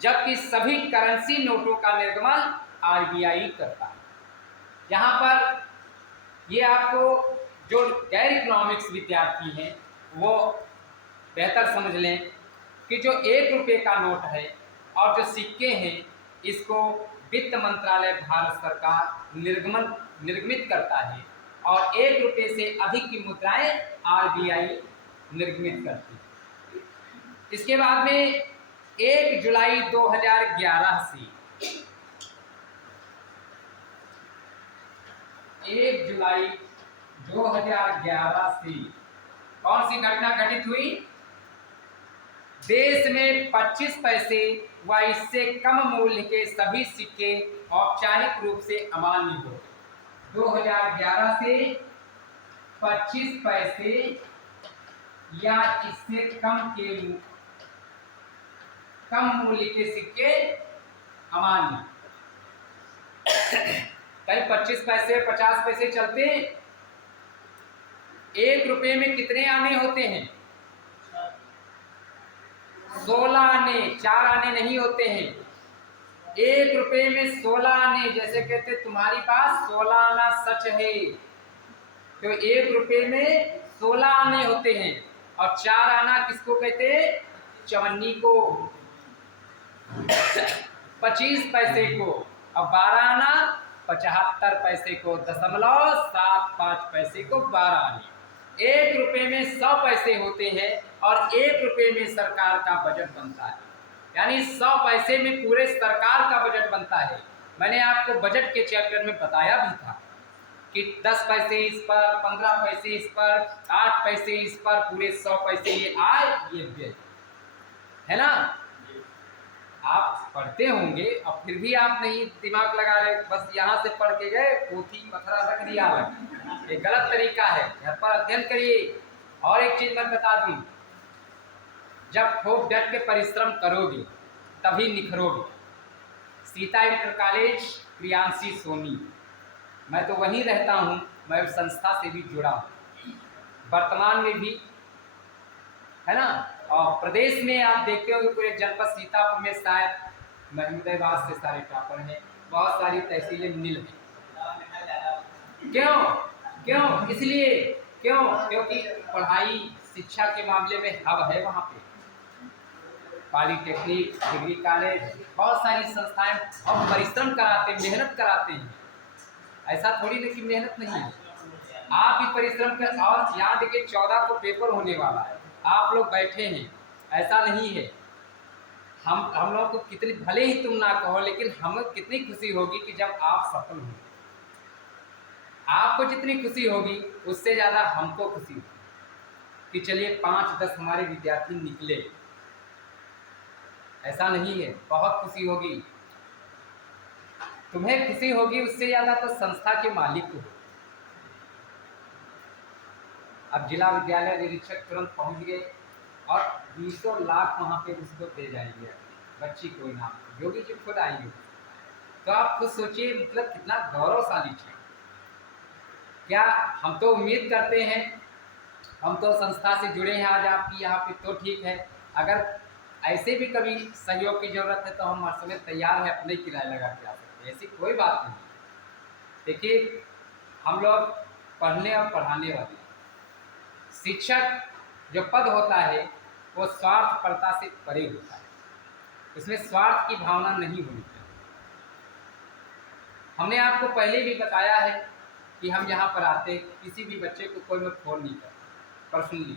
जबकि सभी करेंसी नोटों का निर्गमन आरबीआई करता है। यहाँ पर ये आपको जो गैर इकोनॉमिक्स विद्यार्थी हैं वो बेहतर समझ लें कि जो 1 रुपये का नोट है और जो सिक्के हैं, इसको वित्त मंत्रालय भारत सरकार निर्गमित करता है और 1 रुपये से अधिक की मुद्राएं आरबीआई निर्गमित करती है। इसके बाद में 1 जुलाई 2011 से 1 जुलाई 2011 से कौन सी घटना घटित हुई? देश में 25 पैसे व इससे कम मूल्य के सभी सिक्के औपचारिक रूप से अमान्य हो गए। 2011 से 25 पैसे या इससे कम मूल्य के सिक्के अमान्य। कहीं 25 पैसे 50 पैसे चलते हैं। 1 रुपये में कितने आने होते हैं? 16 आने, 4 आने नहीं होते हैं। 1 रुपये में 16 आने, जैसे कहते तुम्हारी पास 16 आना सच है, तो 1 रुपये में 16 आने होते हैं। और 4 आना किसको कहते हैं? चवन्नी को। 25 पैसे को। और 12 आना 75 पैसे को 0.75 को 12 आने। 1 रुपये में 100 पैसे होते हैं और 1 रुपये में सरकार का बजट बनता है, यानी 100 पैसे में पूरे सरकार का बजट बनता है। मैंने आपको बजट के चैप्टर में बताया भी था कि 10 पैसे इस पर, 15 पैसे इस पर, 8 पैसे इस पर, पूरे 100 पैसे ये आय ये व्यय, है ना। आप पढ़ते होंगे और फिर भी आप नहीं दिमाग लगा रहे, बस यहाँ से पढ़ के गए, पोथी पथरा रख दिया अलग। ये गलत तरीका है, घर पर अध्ययन करिए। और एक चीज मैं बता दूं, जब खूब डट के परिश्रम करोगे तभी निखरोगे। सीता इंटर कॉलेज, प्रियांशी सोनी, मैं तो वहीं रहता हूँ, मैं उस संस्था से भी जुड़ा हूँ वर्तमान में भी, है ना। और प्रदेश में आप देखते हो कि पूरे जनपद सीतापुर में शायद महमूदाबाद से सारे टॉपर हैं, बहुत सारी तहसीलें नील हैं। क्यों क्यों इसलिए क्यों, क्योंकि पढ़ाई शिक्षा के मामले में हब है वहाँ पे। पॉलीटेक्निक, डिग्री कॉलेज, बहुत सारी संस्थाएं और परिश्रम कराते हैं, मेहनत कराते हैं। ऐसा थोड़ी नहीं कि मेहनत नहीं है, आप भी परिश्रम कर। और यहाँ देखिए 14 को पेपर होने वाला है, आप लोग बैठे हैं, ऐसा नहीं है। हम लोग को कितनी, भले ही तुम ना कहो, लेकिन हमें कितनी खुशी होगी कि जब आप सफल होंगे। आपको जितनी खुशी होगी उससे ज़्यादा हमको खुशी होगी कि चलिए 5-10 हमारे विद्यार्थी निकले। ऐसा नहीं है, बहुत खुशी होगी, तुम्हें खुशी होगी उससे ज़्यादा तो संस्था के मालिक को। अब जिला विद्यालय निरीक्षक तुरंत पहुंच गए और 20 लाख वहाँ पे उसको दे जाएंगे, बच्ची को इनाम, योगी जी खुद आएंगे। तो आप खुद सोचिए, मतलब कितना गौरवशाली चीज। क्या हम तो उम्मीद करते हैं, हम तो संस्था से जुड़े हैं आज आपकी यहाँ पे, तो ठीक है। अगर ऐसे भी कभी सहयोग की जरूरत है तो हम हर समय तैयार हैं, अपने किराए लगा के आ सकते हैं, ऐसी कोई बात नहीं। देखिए हम लोग पढ़ने और पढ़ाने वाले, शिक्षक जो पद होता है वो स्वार्थपरता से परे होता है, उसमें स्वार्थ की भावना नहीं होनी चाहिए। हमने आपको पहले भी बताया है कि हम यहाँ पर आते, किसी भी बच्चे को कोई मैं फोन नहीं करता पर्सनली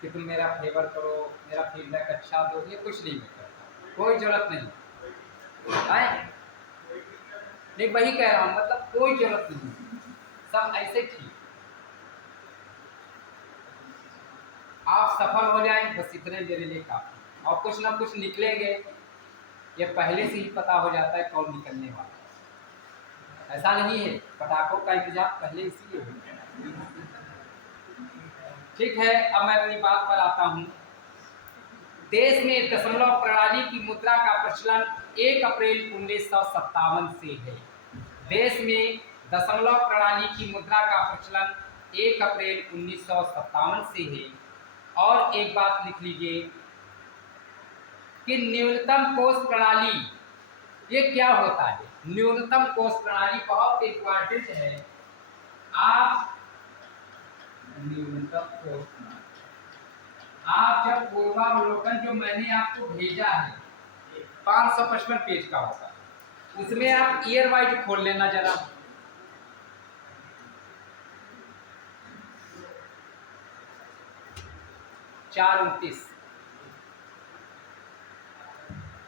कि तुम मेरा फेवर करो, मेरा फीडबैक अच्छा दो, ये कुछ नहीं करता, कोई जरूरत नहीं है। नहीं, वही कह रहा हूँ, मतलब कोई जरूरत नहीं, सब ऐसे ठीक। आप सफल हो जाएं बस इतने मेरे लिए काफी, और कुछ ना कुछ निकलेंगे, ये पहले से ही पता हो जाता है कौन निकलने वाला है। ऐसा नहीं है, पटाखों का इंतजाम पहले इसीलिए होता है। ठीक है, अब मैं अपनी बात पर आता हूँ। देश में दशमलव प्रणाली की मुद्रा का प्रचलन 1 अप्रैल 1957 से है। देश में दशमलव प्रणाली की मुद्रा का प्रचलन 1 अप्रैल 1957 से है। और एक बात लिख लीजिए कि न्यूनतम कोष प्रणाली ये क्या होता है। न्यूनतम कोष प्रणाली बहुत इंपॉर्टेंट है। आप न्यूनतम कोष प्रणाली, आप जब पूर्वावलोकन जो मैंने आपको भेजा है 555 पेज का होता है, उसमें आप ईयर वाइज खोल लेना जरा। चार 29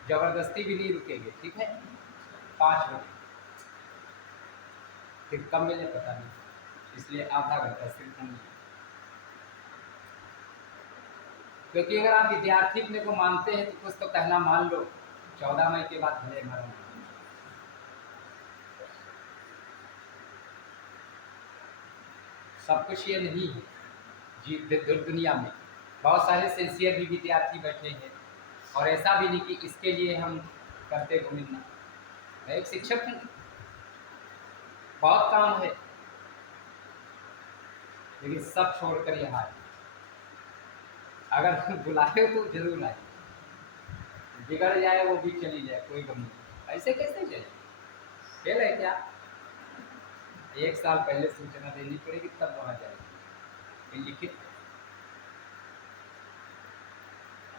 जबरदस्ती भी नहीं रुकेंगे, ठीक है। 5 रुपये फिर कम मिले पता नहीं, इसलिए आधा घंटा सिर्फ हम, क्योंकि अगर आप विद्यार्थी अपने को मानते हैं तो कुछ तो कहना मान लो। 14 मई के बाद भले मरो, सब कुछ ये नहीं है जी। दुनिया में बहुत सारे सिंसियर भी विद्यार्थी बैठे हैं, और ऐसा भी नहीं कि इसके लिए हम करते घूमना। मैं एक शिक्षक हूँ, बहुत काम है, लेकिन सब छोड़कर यहाँ आए। अगर बुलाए तो जरूर आए, बिगड़ जाए वो भी चली जाए, कोई गम नहीं। ऐसे कैसे चले, खेल है क्या। 1 साल पहले सूचना देनी पड़ेगी तब वहाँ जाएगी लिखित।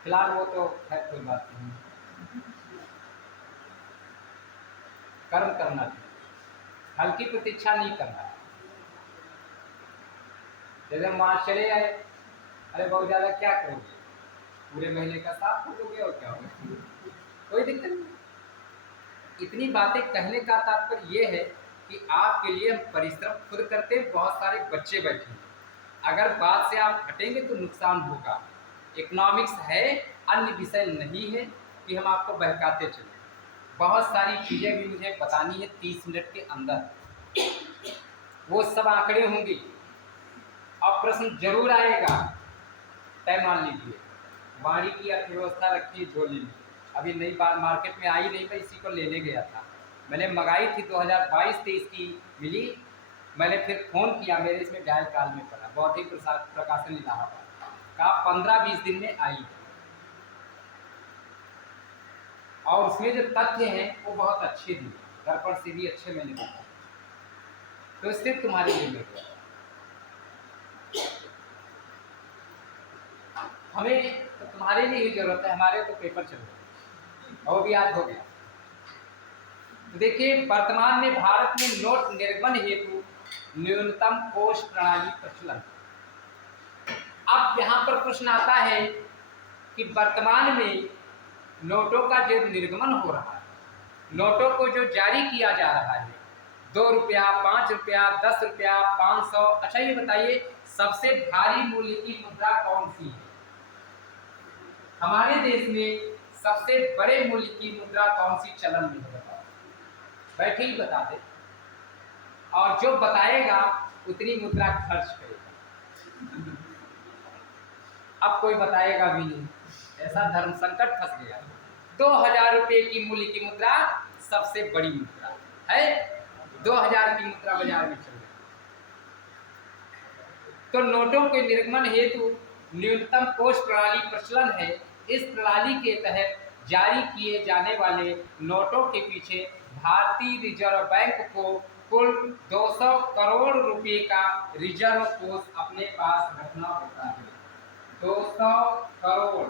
फिलहाल वो तो है, कोई बात नहीं, कर्म करना चाहिए, फल की प्रतीक्षा नहीं करना है। जैसे हम वहाँ चले आए, अरे बहुत ज़्यादा क्या करोगे, पूरे महीने का साफ कर दोगे और क्या होगा, कोई दिक्कत नहीं। इतनी बातें कहने का तात्पर्य ये है कि आपके लिए हम परिश्रम खुद करते हैं, बहुत सारे बच्चे बैठे हैं। अगर बात से आप हटेंगे तो नुकसान होगा। इकोनॉमिक्स है, अन्य विषय नहीं है कि हम आपको बहकाते चलें। बहुत सारी चीज़ें भी मुझे बतानी है 30 मिनट के अंदर, वो सब आंकड़े होंगी और प्रश्न जरूर आएगा। तय मान लीजिए, वाणी की अर्थव्यवस्था रखी झोली में, अभी नई बार मार्केट में आई नहीं, मैं इसी को लेने गया था। मैंने मंगाई थी 2022-23 की, मिली। मैंने फिर फ़ोन किया, मेरे इसमें डायल काल में पड़ा, बौद्धिक प्रकाशन इलाहाबाद, कहा 15-20 दिन में आई। और उसमें जो तथ्य हैं वो बहुत अच्छे दिए, दर्पण से भी अच्छे मैंने देखा, तो सिर्फ तुम्हारे लिए ले गया। हमें तो तुम्हारे लिए ही जरूरत है, हमारे तो पेपर चल रहे हैं और भी आज हो गया। तो देखिए, वर्तमान में भारत में नोट निर्गमन हेतु न्यूनतम कोष प्रणाली प्रचलन। अब यहाँ पर प्रश्न आता है कि वर्तमान में नोटों का जो निर्गमन हो रहा है, नोटों को जो जारी किया जा रहा है, 2 रुपया, 5 रुपया, 10 रुपया, 500, अच्छा ये बताइए सबसे भारी मूल्य की मुद्रा कौन सी है? हमारे देश में सबसे बड़े मूल्य की मुद्रा कौन सी चलन में है? बताओ, बैठे ही बता दे, और जो बताएगा उतनी मुद्रा खर्च करेगा। अब कोई बताएगा भी नहीं, ऐसा धर्म संकट फंस गया। 2000 रुपये की मूल्य की मुद्रा सबसे बड़ी मुद्रा है, 2000 की मुद्रा बाजार में चल रही। तो नोटों के निर्गमन हेतु न्यूनतम कोष प्रणाली प्रचलन है। इस प्रणाली के तहत जारी किए जाने वाले नोटों के पीछे भारतीय रिजर्व बैंक को कुल 200 करोड़ रुपए का रिजर्व कोष अपने पास रखना होता है। 200 करोड़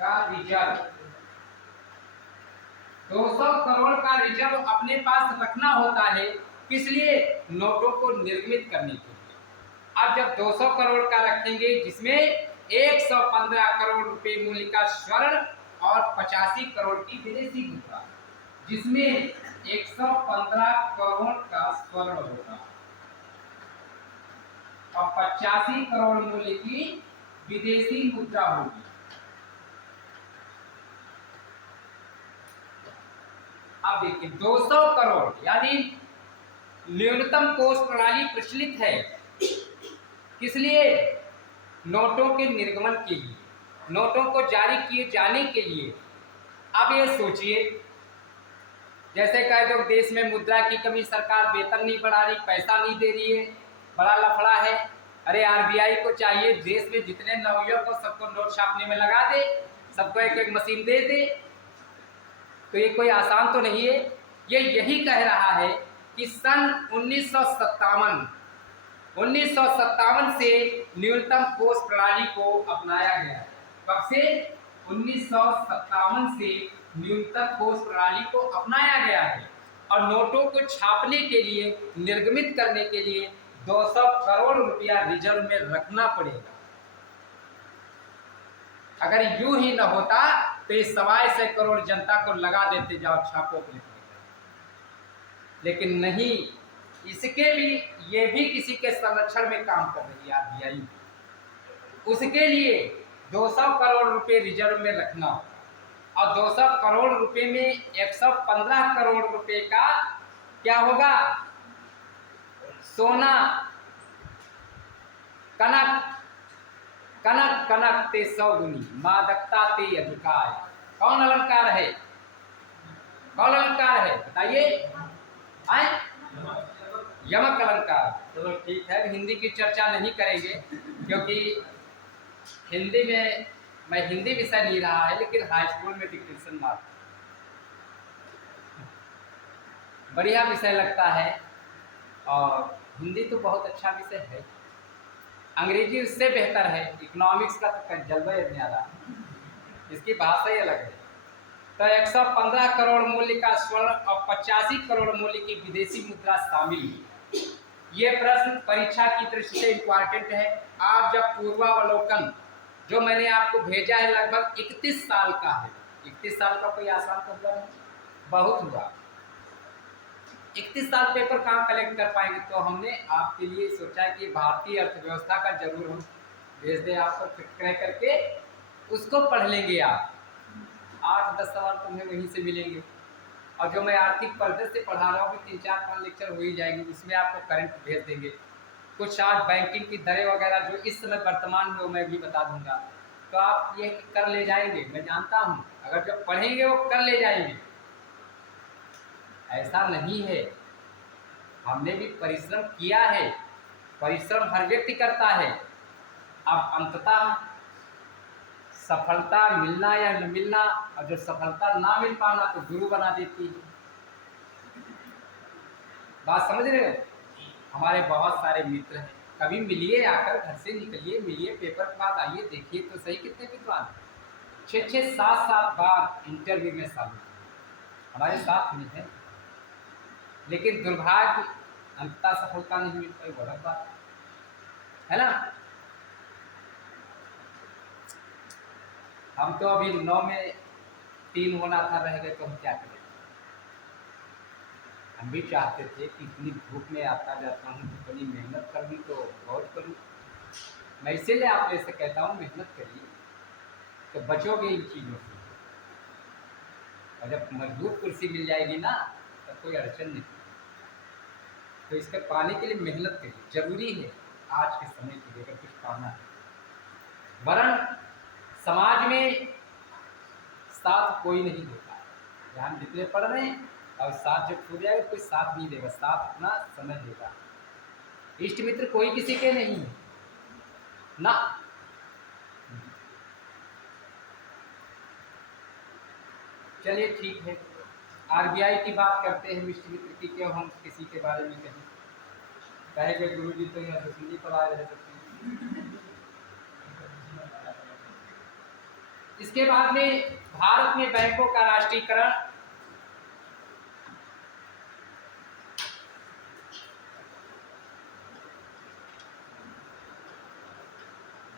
का रिजर्व, 200 करोड़ का रिजर्व अपने पास रखना होता है। किस लिए? नोटों को निर्मित करने के लिए। अब जब 200 करोड़ का रखेंगे, जिसमें 115 करोड़ रुपए मूल्य का स्वर्ण और 85 करोड़ की विदेशी मुद्रा, जिसमें 115 करोड़ का स्वर्ण होगा और 85 करोड़ मूल्य की विदेशी मुद्रा होगी। अब देखिए, 200 करोड़ यानी न्यूनतम कोष प्रणाली प्रचलित है। किस लिए? नोटों के निर्गमन के लिए, नोटों को जारी किए जाने के लिए। अब ये सोचिए, जैसे कह दो देश में मुद्रा की कमी, सरकार वेतन नहीं बढ़ा रही, पैसा नहीं दे रही है, बड़ा लफड़ा है। अरे आरबीआई को चाहिए देश में जितने नवयुवक को सबको नोट छापने में लगा दे, सबको एक एक मशीन दे दे। तो ये कोई आसान तो नहीं है। ये यही कह रहा है कि सन 1957 से न्यूनतम कोष प्रणाली को अपनाया गया है। कब से? 1957 से न्यूनतम कोष प्रणाली को अपनाया गया है। और नोटों को छापने के लिए, निर्गमित करने के लिए 200 करोड़ रुपया रिजर्व में रखना पड़ेगा। अगर यूं ही न होता तो ये 1.25 करोड़ जनता को लगा देते, जाओ छापो अपने। लेकिन नहीं, इसके भी, ये भी किसी के संरक्षण में काम कर रही है आरबीआई। उसके लिए 200 करोड़ रुपए रिजर्व में रखना होगा और 200 करोड़ रुपए में 115 करोड़ रुपए का क्या होगा? सोना, कनक, कनक कनक ते सौगुनी, मादकता ते अधिकार। कौन अलंकार है? कौन अलंकार है बताइए? आए? यमक अलंकार। चलो ठीक है, हिंदी की चर्चा नहीं करेंगे, क्योंकि हिंदी में मैं हिंदी विषय नहीं रहा है, लेकिन हाई स्कूल में डिक्टेशन मार बढ़िया विषय लगता है, और हिंदी तो बहुत अच्छा विषय है। अंग्रेजी उससे बेहतर है। इकोनॉमिक्स का तो जलवा न्यारा, इसकी भाषा ही अलग है। तो 115 करोड़ मूल्य का स्वर्ण और 85 करोड़ मूल्य की विदेशी मुद्रा शामिल है। ये प्रश्न परीक्षा की दृष्टि से इम्पोर्टेंट है। आप जब पूर्वावलोकन जो मैंने आपको भेजा है लगभग 31 साल का है। 31 साल का कोई आसान तो हुआ नहीं, बहुत हुआ। 31 साल पेपर कहाँ कलेक्ट कर पाएंगे, तो हमने आपके लिए सोचा कि भारतीय अर्थव्यवस्था का जरूर हम भेज दें आपको, क्रय करके उसको पढ़ लेंगे आप। 8-10 सवाल तुम्हें वहीं से मिलेंगे। और जो मैं आर्थिक पद्धति से पढ़ा रहा हूँ 3-4-5 लेक्चर हो ही जाएंगे, उसमें आपको करंट भेज देंगे। कुछ आज बैंकिंग की दरें वगैरह जो इस समय वर्तमान में, वो मैं भी बता दूंगा। तो आप ये कर ले जाएंगे, मैं जानता हूँ। अगर जब पढ़ेंगे वो कर ले जाएंगे, ऐसा नहीं है। हमने भी परिश्रम किया है, परिश्रम हर व्यक्ति करता है। अब अंततः सफलता मिलना या न मिलना, और जो सफलता ना मिल पाना तो गुरु बना देती है। बात समझ रहे हो? हमारे बहुत सारे मित्र हैं, कभी मिलिए, आकर घर से निकलिए, मिलिए, पेपर के बाद आइए, देखिए तो सही कितने विद्वान 6-6, 7-7 बार इंटरव्यू में शामिल हमारे साथ में है, लेकिन दुर्भाग्य अंततः सफलता नहीं मिल पाई। वो अलग बात है ना। हम तो अभी 9 में 3 होना था, रह गए, तो हम क्या करें। हम भी चाहते थे कि इतनी धूप में आता जाता हूँ तो बड़ी मेहनत करनी तो बहुत करूँ। मैं इसीलिए आप ऐसे कहता हूँ मेहनत करिए तो बचोगे इन चीज़ों से। और जब मजबूत कुर्सी मिल जाएगी ना, तब कोई अड़चन नहीं। तो इसके पाने के लिए मेहनत करिए, जरूरी है आज के समय के लिए अगर कुछ पाना है। वरन समाज में साथ कोई नहीं देता है। हम जितने पढ़ रहे हैं और साथ जब छूट जाएगा कोई साथ नहीं देगा, साथ अपना समय देगा। इष्ट मित्र कोई किसी के नहीं है ना। चलिए ठीक है, आरबीआई की बात करते हैं, इष्ट मित्र की, क्यों हम किसी के बारे में कहें। कहेंगे गुरु जी तो यहाँ सुनी पर आए रह सकते हैं। इसके बाद में भारत में बैंकों का राष्ट्रीयकरण,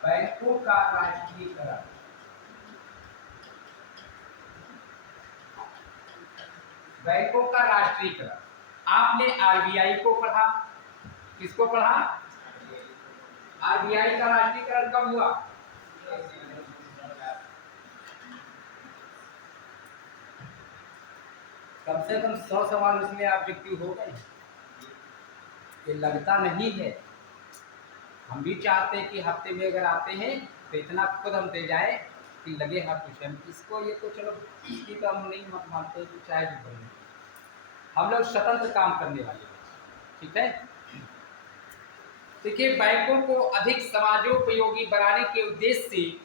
बैंकों का राष्ट्रीयकरण, बैंकों का राष्ट्रीयकरण। आपने आरबीआई को पढ़ा, किसको पढ़ा? आरबीआई का राष्ट्रीयकरण कब हुआ? कम से कम 100 सवाल उसमें ऑब्जेक्टिव हो गए। ये लगता नहीं है। हम भी चाहते हैं कि हफ्ते में अगर आते हैं तो इतना खुद हम दे जाए कि लगे हाँ कुछ हम इसको, ये तो चलो इसकी तो हम नहीं मानते कि चाहे भी बने, हम लोग स्वतंत्र काम करने वाले हैं। ठीक है। देखिए, बैंकों को अधिक समाजोपयोगी बनाने के उद्देश्य से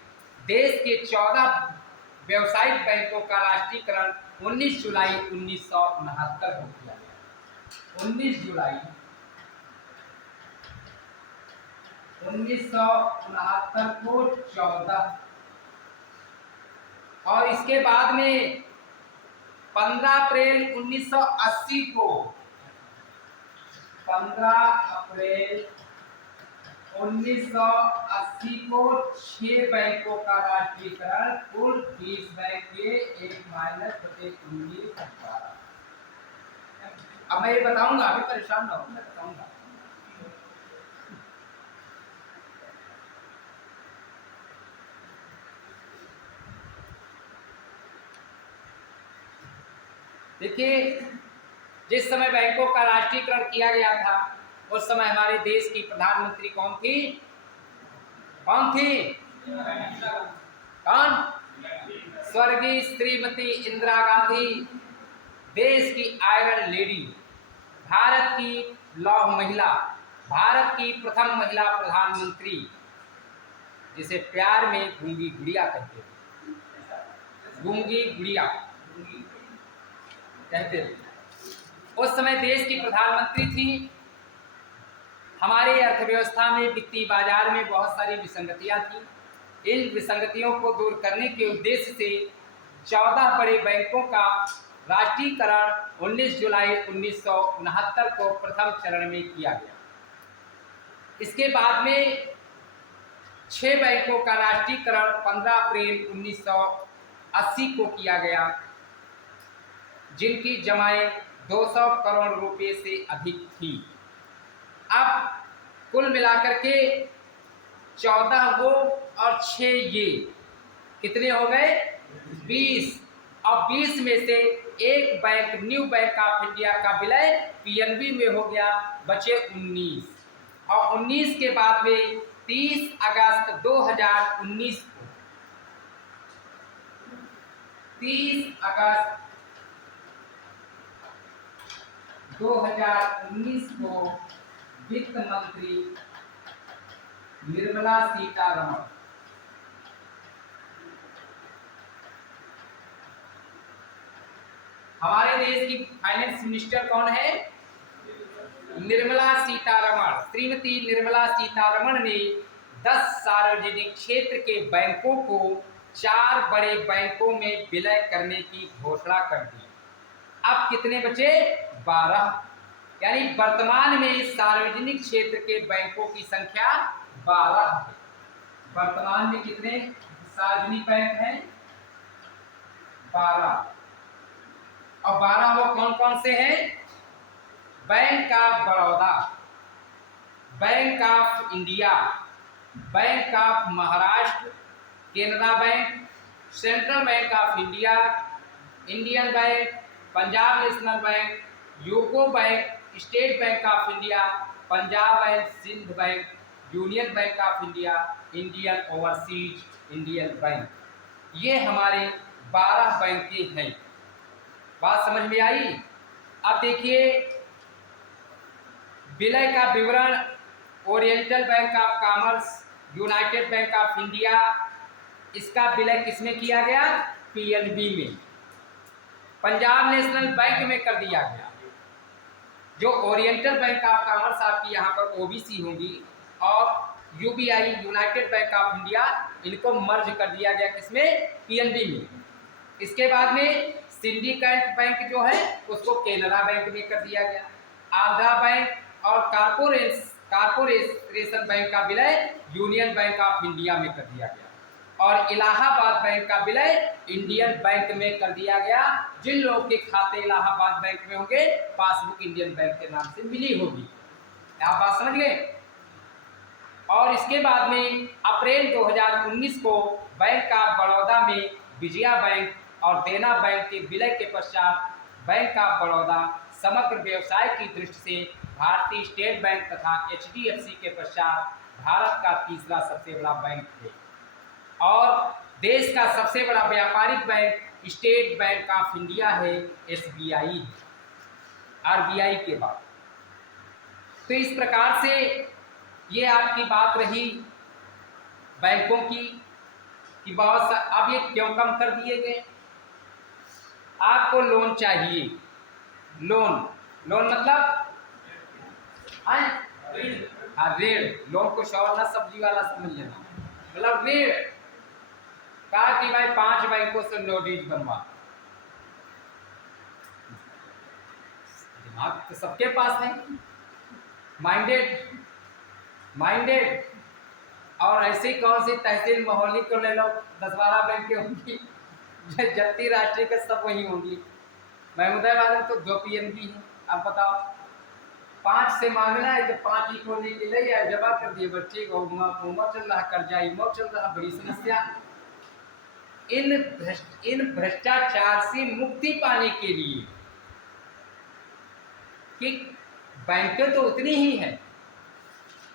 देश के 14 व्यावसायिक बैंकों का राष्ट्रीयकरण 19 जुलाई 1969 को किया गया। 19 जुलाई 1969 को 14, और इसके बाद में 15 अप्रैल 1980 को, 15 अप्रैल 1980 को 6 बैंकों का राष्ट्रीयकरण, कुल 20 बैंक के 1-19/18। अब मैं ये बताऊंगा, अभी परेशान ना हो, मैं बताऊंगा। देखिए, जिस समय बैंकों का राष्ट्रीयकरण किया गया था उस समय हमारे देश की प्रधानमंत्री कौन थी? कौन थी? कौन? स्वर्गीय श्रीमती इंदिरा गांधी, देश की आयरन लेडी, भारत की लौह महिला, भारत की प्रथम महिला प्रधानमंत्री, जिसे प्यार में गूंगी गुड़िया कहते थे। गूंगी गुड़िया कहते थे। उस समय देश की प्रधानमंत्री थी। हमारे अर्थव्यवस्था में, वित्तीय बाजार में बहुत सारी विसंगतियां थी। इन विसंगतियों को दूर करने के उद्देश्य से 14 बड़े बैंकों का राष्ट्रीयकरण 19 जुलाई 1969 को प्रथम चरण में किया गया। इसके बाद में 6 बैंकों का राष्ट्रीयकरण 15 अप्रैल 1980 को किया गया, जिनकी जमाएं 200 करोड़ रुपए से अधिक थी। अब कुल मिलाकर के 14 वो और 6 ये कितने हो गए? 20। अब 20 में से एक bank new bank of India का विलय पीएनबी में हो गया, बचे 19। और 19 के बाद में 30 अगस्त 2019 को 30 अगस्त 2019 को वित्त मंत्री निर्मला सीतारमण हमारे देश की फाइनेंस मिनिस्टर कौन है? निर्मला सीतारमण। श्रीमती निर्मला सीतारमण ने 10 सार्वजनिक क्षेत्र के बैंकों को 4 बड़े बैंकों में विलय करने की घोषणा कर दी। अब कितने बचे? 12। यानी वर्तमान में सार्वजनिक क्षेत्र के बैंकों की संख्या 12 है। वर्तमान में कितने सार्वजनिक बैंक हैं? 12। और 12 वो कौन कौन से हैं? Bank of Baroda, Bank of India, Bank of Maharashtra, Canara Bank, Central Bank of India, Indian Bank, Punjab National Bank, UCO Bank, State Bank of India, Punjab and Sindh Bank, Union Bank of India, Indian Overseas Indian Bank. ये हमारे 12 बैंकें हैं। बात समझ में आई? अब देखिए विलय का विवरण। Oriental bank of commerce, United bank of India, इसका विलय किसमें किया गया? पीएनबी में। पंजाब नेशनल बैंक में कर दिया गया। जो ओरिएंटल बैंक ऑफ कॉमर्स आपकी यहाँ पर ओबीसी होंगी, और UBI United bank of India, इनको मर्ज कर दिया गया किसमें? पीएनबी में। इसके बाद में सिंडिकेट बैंक जो है उसको केनरा बैंक में कर दिया गया। आंध्रा बैंक और कारपोरेशन बैंक का विलय यूनियन बैंक ऑफ इंडिया में कर दिया गया। और इलाहाबाद बैंक का विलय इंडियन बैंक में कर दिया गया। जिन लोगों के खाते इलाहाबाद बैंक में होंगे, पासबुक इंडियन बैंक के नाम से मिली होगी। आप बात समझ गए? और इसके बाद में अप्रैल 2019 को बैंक ऑफ बड़ौदा में विजया बैंक और देना बैंक के विलय के पश्चात बैंक ऑफ बड़ौदा समग्र व्यवसाय की दृष्टि से भारतीय स्टेट बैंक तथा एचडीएफसी के पश्चात भारत का तीसरा सबसे बड़ा बैंक है। और देश का सबसे बड़ा व्यापारिक bank State Bank of India है, एसबीआई है, आरबीआई के बाद। तो इस प्रकार से ये आपकी बात रही बैंकों की कि बहुत अब ये क्यों कम कर दिए गए। आपको लोन चाहिए, लोन मतलब ऋण। लोन कुछ और ना सब्जी वाला समझ लेना, मतलब ऋण। कहा कि भाई 5 बैंकों से नोटिस बनवा। दिमाग तो सबके पास है, माइंडेड। और ऐसे कौन सी तहसील मोहल्ली को ले लो, 10-12 बैंकें होंगी, जत्ती राष्ट्रीय के सब वही होंगी। महमूदा वाले तो 2 पीएनबी है। अब बताओ 5 से मांगना है तो 5 ही को लेके ले आए, जमा कर दिए, बच्चे को उम्र चल रहा, कर्जा इमो चल रहा, बड़ी समस्या। इन भ्रष्टाचार से मुक्ति पाने के लिए कि बैंकें तो उतनी ही हैं,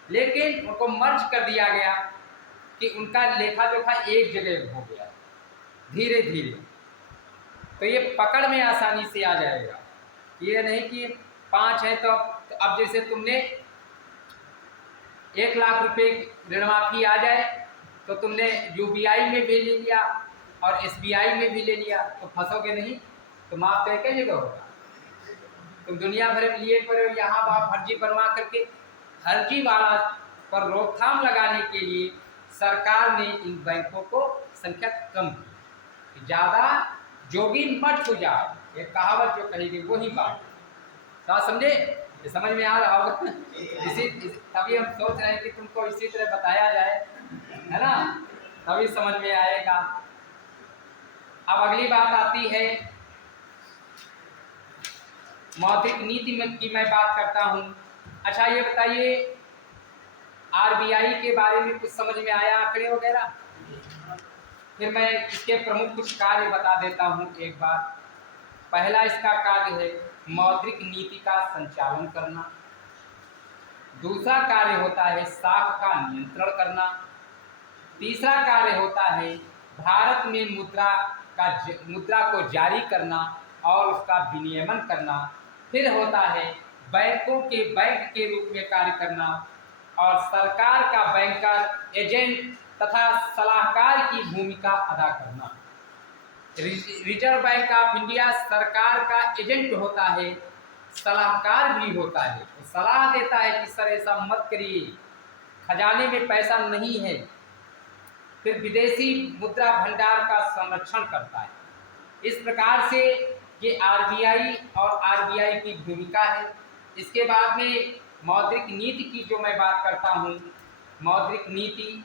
लेकिन उनको मर्ज कर दिया गया कि उनका लेखा जोखा एक जगह हो गया। धीरे धीरे तो ये पकड़ में आसानी से आ जाएगा। ये नहीं कि 5 है तो अब जैसे तुमने 1 लाख रुपए ऋण माफी आ जाए तो तुमने यूबीआई में भी ले लिया और एसबीआई में भी ले लिया तो फंसोगे नहीं। तो माफ तो एक जगह होगा। तुम दुनिया भर में लिए पर यहाँ वहाँ फर्जी बनवा करके फर्जी वाला पर रोकथाम लगाने के लिए सरकार ने इन बैंकों को संख्या कम की, ज़्यादा जोगी मठ हो जाए, एक कहावत जो कही गई वही बात। तो समझे, ये समझ में आ रहा होगा। तभी हम सोच रहे हैं कि तुमको इसी तरह बताया जाए, है ना, तभी समझ में आएगा। अब अगली बात आती है मौद्रिक नीति में की मैं बात करता हूँ। अच्छा ये बताइए, आरबीआई के बारे में कुछ समझ में आया, आंकड़े वगैरह? फिर मैं इसके प्रमुख कुछ कार्य बता देता हूँ एक बार। पहला इसका कार्य है मौद्रिक नीति का संचालन करना। दूसरा कार्य होता है साख का नियंत्रण करना। तीसरा कार्य होता है भारत में मुद्रा को जारी करना और उसका विनियमन करना। फिर होता है बैंकों के बैंक के रूप में कार्य करना और सरकार का बैंकर, एजेंट तथा सलाहकार की भूमिका अदा करना। रिजर्व बैंक ऑफ इंडिया सरकार का एजेंट होता है, सलाहकार भी होता है, तो सलाह देता है कि सर ऐसा मत करिए, खजाने में पैसा नहीं है। फिर विदेशी मुद्रा भंडार का संरक्षण करता है। इस प्रकार से ये आरबीआई और आरबीआई की भूमिका है। इसके बाद में मौद्रिक नीति की जो मैं बात करता हूँ, मौद्रिक नीति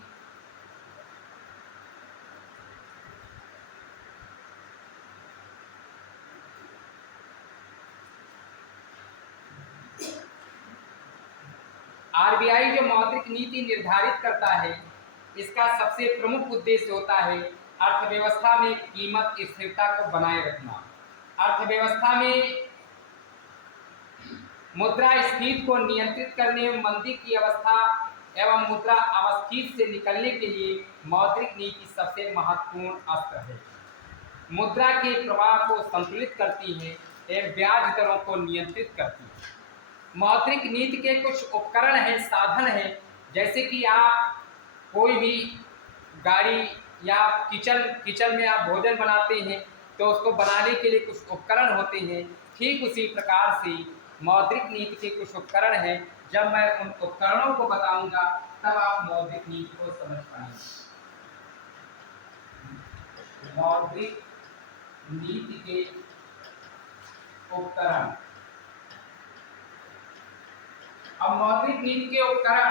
आरबीआई जो मौद्रिक नीति निर्धारित करता है, इसका सबसे प्रमुख उद्देश्य होता है अर्थव्यवस्था में कीमत स्थिरता को बनाए रखना। अर्थव्यवस्था में मुद्रास्फीति को नियंत्रित करने में मंदी की अवस्था एवं मुद्रा अवस्थिति से निकलने के लिए मौद्रिक नीति सबसे महत्वपूर्ण अस्त्र है। मुद्रा के प्रवाह को संतुलित करती है एवं ब्याज दरों को नियंत्रित करती है। मौद्रिक नीति के कुछ उपकरण हैं, साधन हैं, जैसे कि आप कोई भी गाड़ी या किचन में आप भोजन बनाते हैं तो उसको बनाने के लिए कुछ उपकरण होते हैं। ठीक उसी प्रकार से मौद्रिक नीति के कुछ उपकरण हैं। जब मैं उन उपकरणों को बताऊंगा तब आप मौद्रिक नीति को समझ पाएंगे। मौद्रिक नीति के उपकरण। अब मौद्रिक नीति के उपकरण,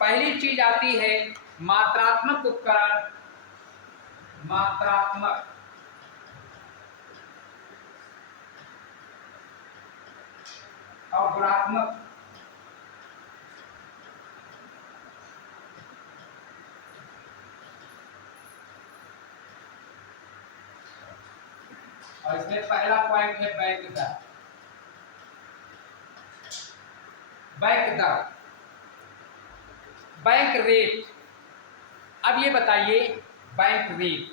पहली चीज आती है मात्रात्मक उपकरण। मात्रात्मक और गुणात्मक। और इसमें पहला पॉइंट है बैंक दर। बैंक दर, बैंक रेट। अब ये बताइए बैंक रेट,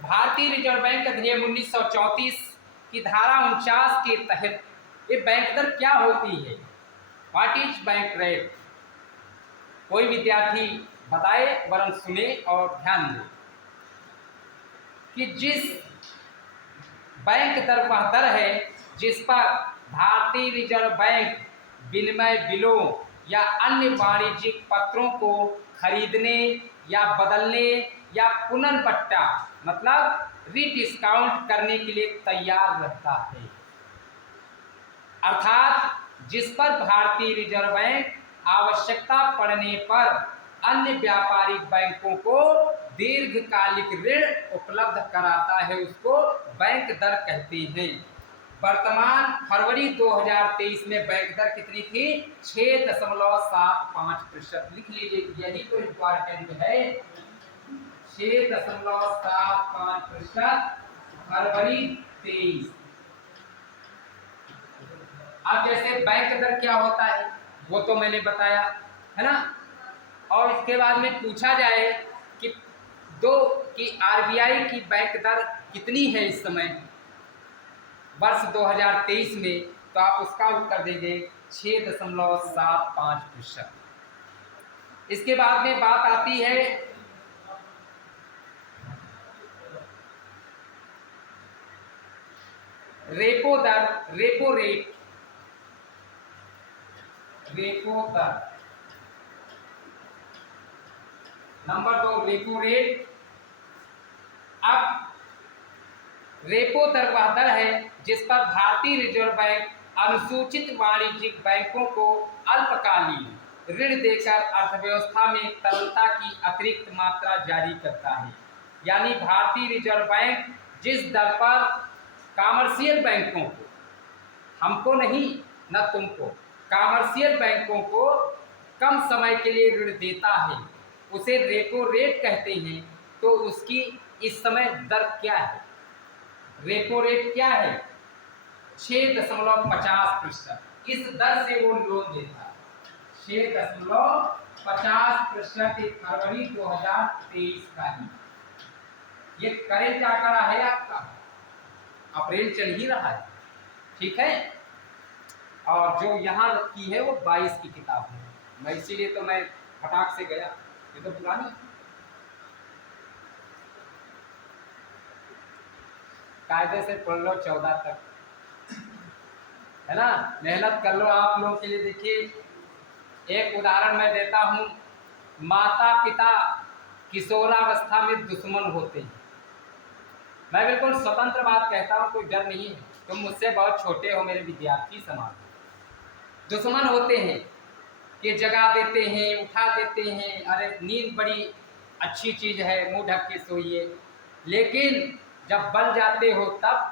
भारतीय रिजर्व बैंक अधिनियम 1934 की धारा 49 के तहत ये बैंक दर क्या होती है? What is bank rate? कोई विद्यार्थी बताए वरन सुने और ध्यान दें कि जिस बैंक दर वह दर है जिस पर भारतीय रिजर्व बैंक विनिमय बिलों या अन्य वाणिज्यिक पत्रों को खरीदने या बदलने या पुनर्बट्टा मतलब रीडिस्काउंट करने के लिए तैयार रहता है। अर्थात जिस पर भारतीय रिजर्व बैंक आवश्यकता पड़ने पर अन्य व्यापारिक बैंकों को दीर्घकालिक ऋण उपलब्ध कराता है, उसको बैंक दर कहते हैं। वर्तमान फरवरी 2023 में बैंक दर कितनी थी? 6.75%। लिख लीजिए, यही तो इम्पोर्टेंट है। 6.75% फरवरी 23। अब जैसे बैंक दर क्या होता है वो तो मैंने बताया, है ना। और इसके बाद में पूछा जाए कि आरबीआई की बैंक दर कितनी है इस समय वर्ष 2023 में, तो आप उसका उत्तर देंगे 6.75%। इसके बाद में बात आती है रेपो दर, रेपो रेट, रेपो दर। Number 2 repo rate. अब रेपो दर वह दर है जिस पर भारतीय रिजर्व बैंक अनुसूचित वाणिज्यिक बैंकों को अल्पकालीन ऋण देकर अर्थव्यवस्था में तरलता की अतिरिक्त मात्रा जारी करता है। यानी भारतीय रिजर्व बैंक जिस दर पर कॉमर्शियल बैंकों को, हमको नहीं न तुमको, कॉमर्शियल बैंकों को कम समय के लिए ऋण देता है उसे रेपो रेट कहते हैं। तो उसकी इस समय दर क्या है? रेपो रेट क्या है? 6.50%। इस दर से वो लोन देता है 6.50% फरवरी 2023 का ही। ये करेंट आंकड़ा है आपका, अप्रैल चल ही रहा है, ठीक है। और जो यहाँ रखी है वो 22 की किताब है, मैं इसीलिए तो मैं फटाक से गया, ये तो पुरानी कायदे से पढ़ लो 14 तक, है ना, मेहनत कर लो आप लोगों के लिए। देखिए एक उदाहरण मैं देता हूँ, माता पिता किशोरावस्था में दुश्मन होते हैं। मैं बिल्कुल स्वतंत्र बात कहता हूँ, कोई डर नहीं है, तुम मुझसे बहुत छोटे हो मेरे विद्यार्थी समाज। दुश्मन होते हैं कि जगा देते हैं, उठा देते हैं, अरे नींद बड़ी अच्छी चीज़ है, मुंह ढक के सोइए। लेकिन जब बन जाते हो तब,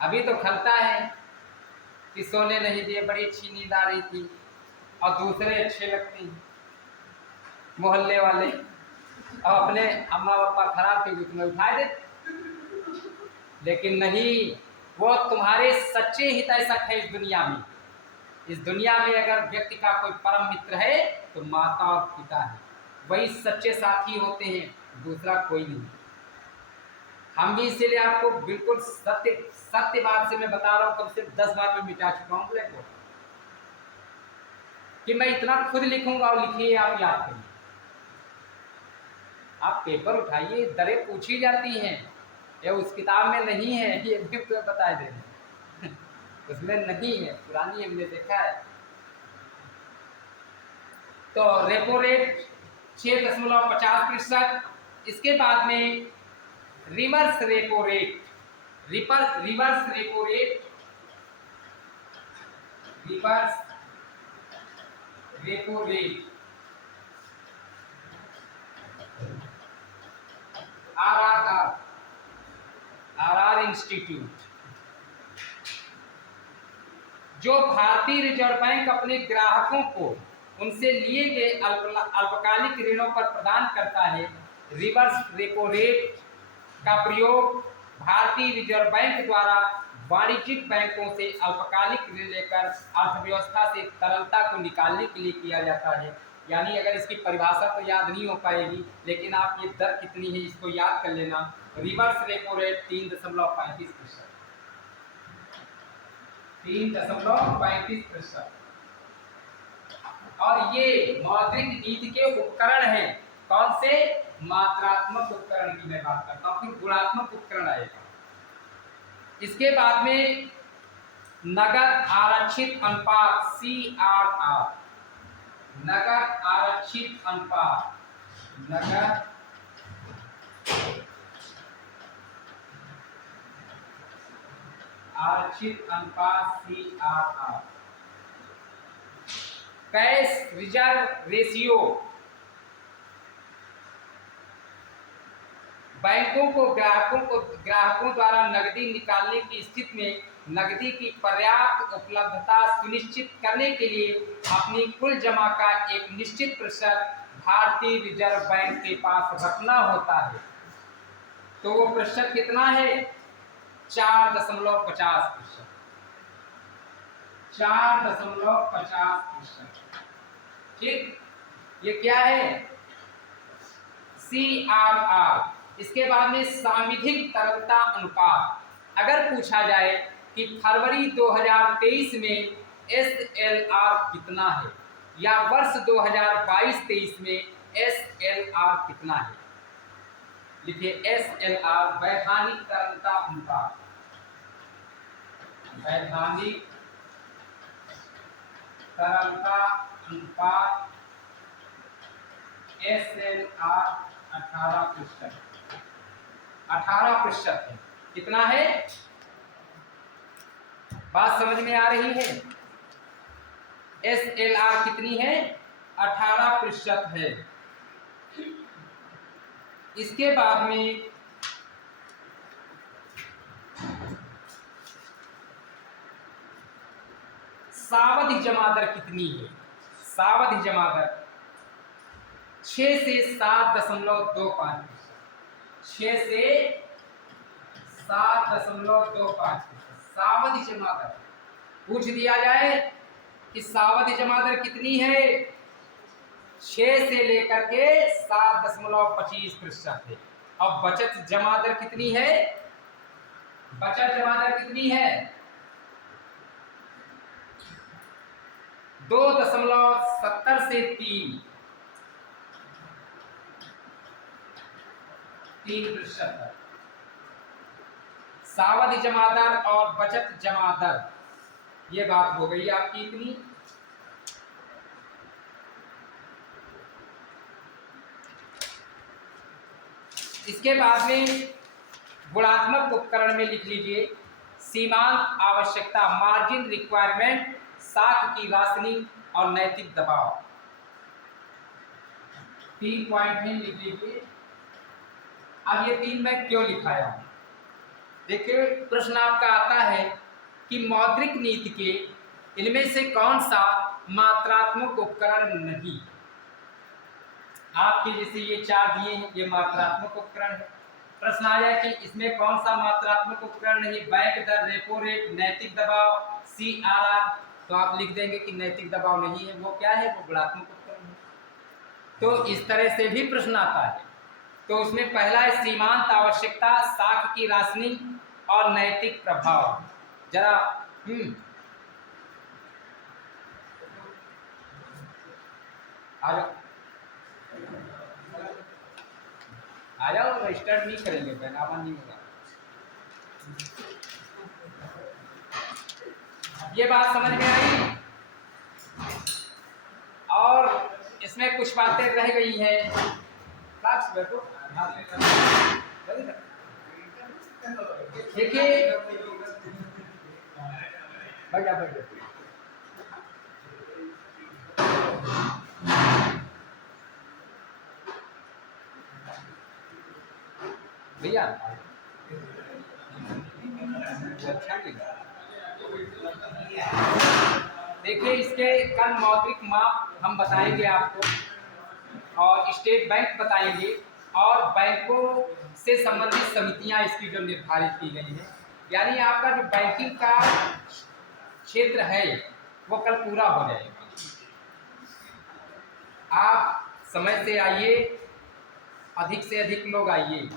अभी तो खलता है कि सोने नहीं दिए, बड़ी अच्छी नींद आ रही थी, और दूसरे अच्छे लगते हैं मोहल्ले वाले, और अपने अम्मा पापा खराब थी उसमें उठा देते। लेकिन नहीं, वो तुम्हारे सच्चे हितैषक है इस दुनिया में। इस दुनिया में अगर व्यक्ति का कोई परम मित्र है तो माता और पिता है, वही सच्चे साथी होते हैं, दूसरा कोई नहीं। हम भी इसीलिए आपको बिल्कुल सत्य बात से मैं बता रहा हूँ, कम से 10 बार मैं मिटा चुका हूँ ब्लैक बोर्ड कि मैं इतना खुद लिखूंगा, और लिखिए आप याद करिए। आप पेपर उठाइए, दरें पूछी जाती हैं, ये उस किताब में नहीं है, ये भी तो बता दे रहे उसमें नहीं है, पुरानी हमने देखा है। तो रेपो रेट 6.50%। इसके बाद में reverse repo rate, reverse repo rate, reverse repo rate are institute, जो भारतीय रिजर्व बैंक अपने ग्राहकों को उनसे लिए गए अल्पकालिक ऋणों पर प्रदान करता है। रिवर्स रेपो रेट का प्रयोग भारतीय रिजर्व बैंक द्वारा वाणिज्यिक बैंकों से अल्पकालिक ऋण लेकर अर्थव्यवस्था से तरलता को निकालने के लिए किया जाता है। यानी अगर इसकी परिभाषा तो याद नहीं हो पाएगी, लेकिन आप ये दर कितनी है इसको याद कर लेना। Reverse repo rate 3.35%, 3.35%। और ये मौद्रिक नीति के उपकरण हैं। कौन से? मात्रात्मक उपकरण की मैं बात करता हूं, फिर गुणात्मक उपकरण आएगा। इसके बाद में नगद आरक्षित अनुपात, CRR, नगद आरक्षित अनुपात, नगद आरक्षित अनुपात CRR, कैश रिजर्व रेशियो, बैंकों को ग्राहकों द्वारा नकदी निकालने की स्थिति में नकदी की पर्याप्त उपलब्धता सुनिश्चित करने के लिए अपनी कुल जमा का एक निश्चित प्रतिशत भारतीय रिजर्व बैंक के पास रखना होता है। तो वो प्रतिशत कितना है? 4.50%, 4.50%। ठीक, ये क्या है? CRR। इसके बाद में साविधिक तरलता अनुपात। अगर पूछा जाए कि फरवरी 2023 में SLR कितना है, या वर्ष 2022-23 में SLR कितना है, लिखिए SLR, वैधानिक तरलता अनुपात, वैधानिक तरलता अनुपात SLR 18%, 18% है। कितना है? बात समझ में आ रही है? SLR कितनी है? 18% है। इसके बाद में सावधि जमा दर कितनी है? सावधि जमा दर 6 से 7.25%, 6 से 7.25% सावधि जमा दर। पूछ दिया जाए कि सावधि जमा दर कितनी है? 6 से लेकर के 7.25% है। अब बचत जमा दर कितनी है? बचत जमा दर कितनी है? 2.70 से 3%। सावधि जमा दर और बचत जमा दर, ये बात हो गई आपकी इतनी। इसके बाद में गुणात्मक उपकरण में लिख लीजिए सीमांत आवश्यकता, मार्जिन रिक्वायरमेंट, साख की राशनिंग और नैतिक दबाव। 3 पॉइंट में लिख लीजिए। अब ये 3 मैं क्यों लिखाया हूं? देखिए प्रश्न आपका आता है कि मौद्रिक नीति के इनमें से कौन सा मात्रात्मक उपकरण नहीं। आपके जैसे ये 4 दिए हैं, ये मात्रात्मक उपकरण है। प्रश्न आया कि इसमें कौन सा मात्रात्मक उपकरण नहीं? बैंक दर, रेपो रेट, नैतिक दबाव, CRR। तो आप लिख देंगे कि नैतिक दबाव नहीं है। वो क्या है? वो गुणात्मक उपकरण है। तो इस तरह से भी प्रश्न आता है। तो उसमें पहला है सीमांत आवश्यकता, साख की राशनिंग और नैतिक प्रभाव। जरा आ जाओ, रजिस्टर्ड नहीं करेंगे, बनावा नहीं होगा। ये बात समझ में आई? और इसमें कुछ बातें रह गई हैं। देखिए बढ़िया भैया, अच्छा देखिए इसके कल मौद्रिक माप हम बताएंगे आपको, और स्टेट बैंक बताएंगे, और बैंकों से संबंधित समितियां इसकी जो निर्धारित की गई है। यानी आपका जो बैंकिंग का क्षेत्र है वो कल पूरा हो जाएगा। आप समय से आइए, अधिक से अधिक लोग आइए।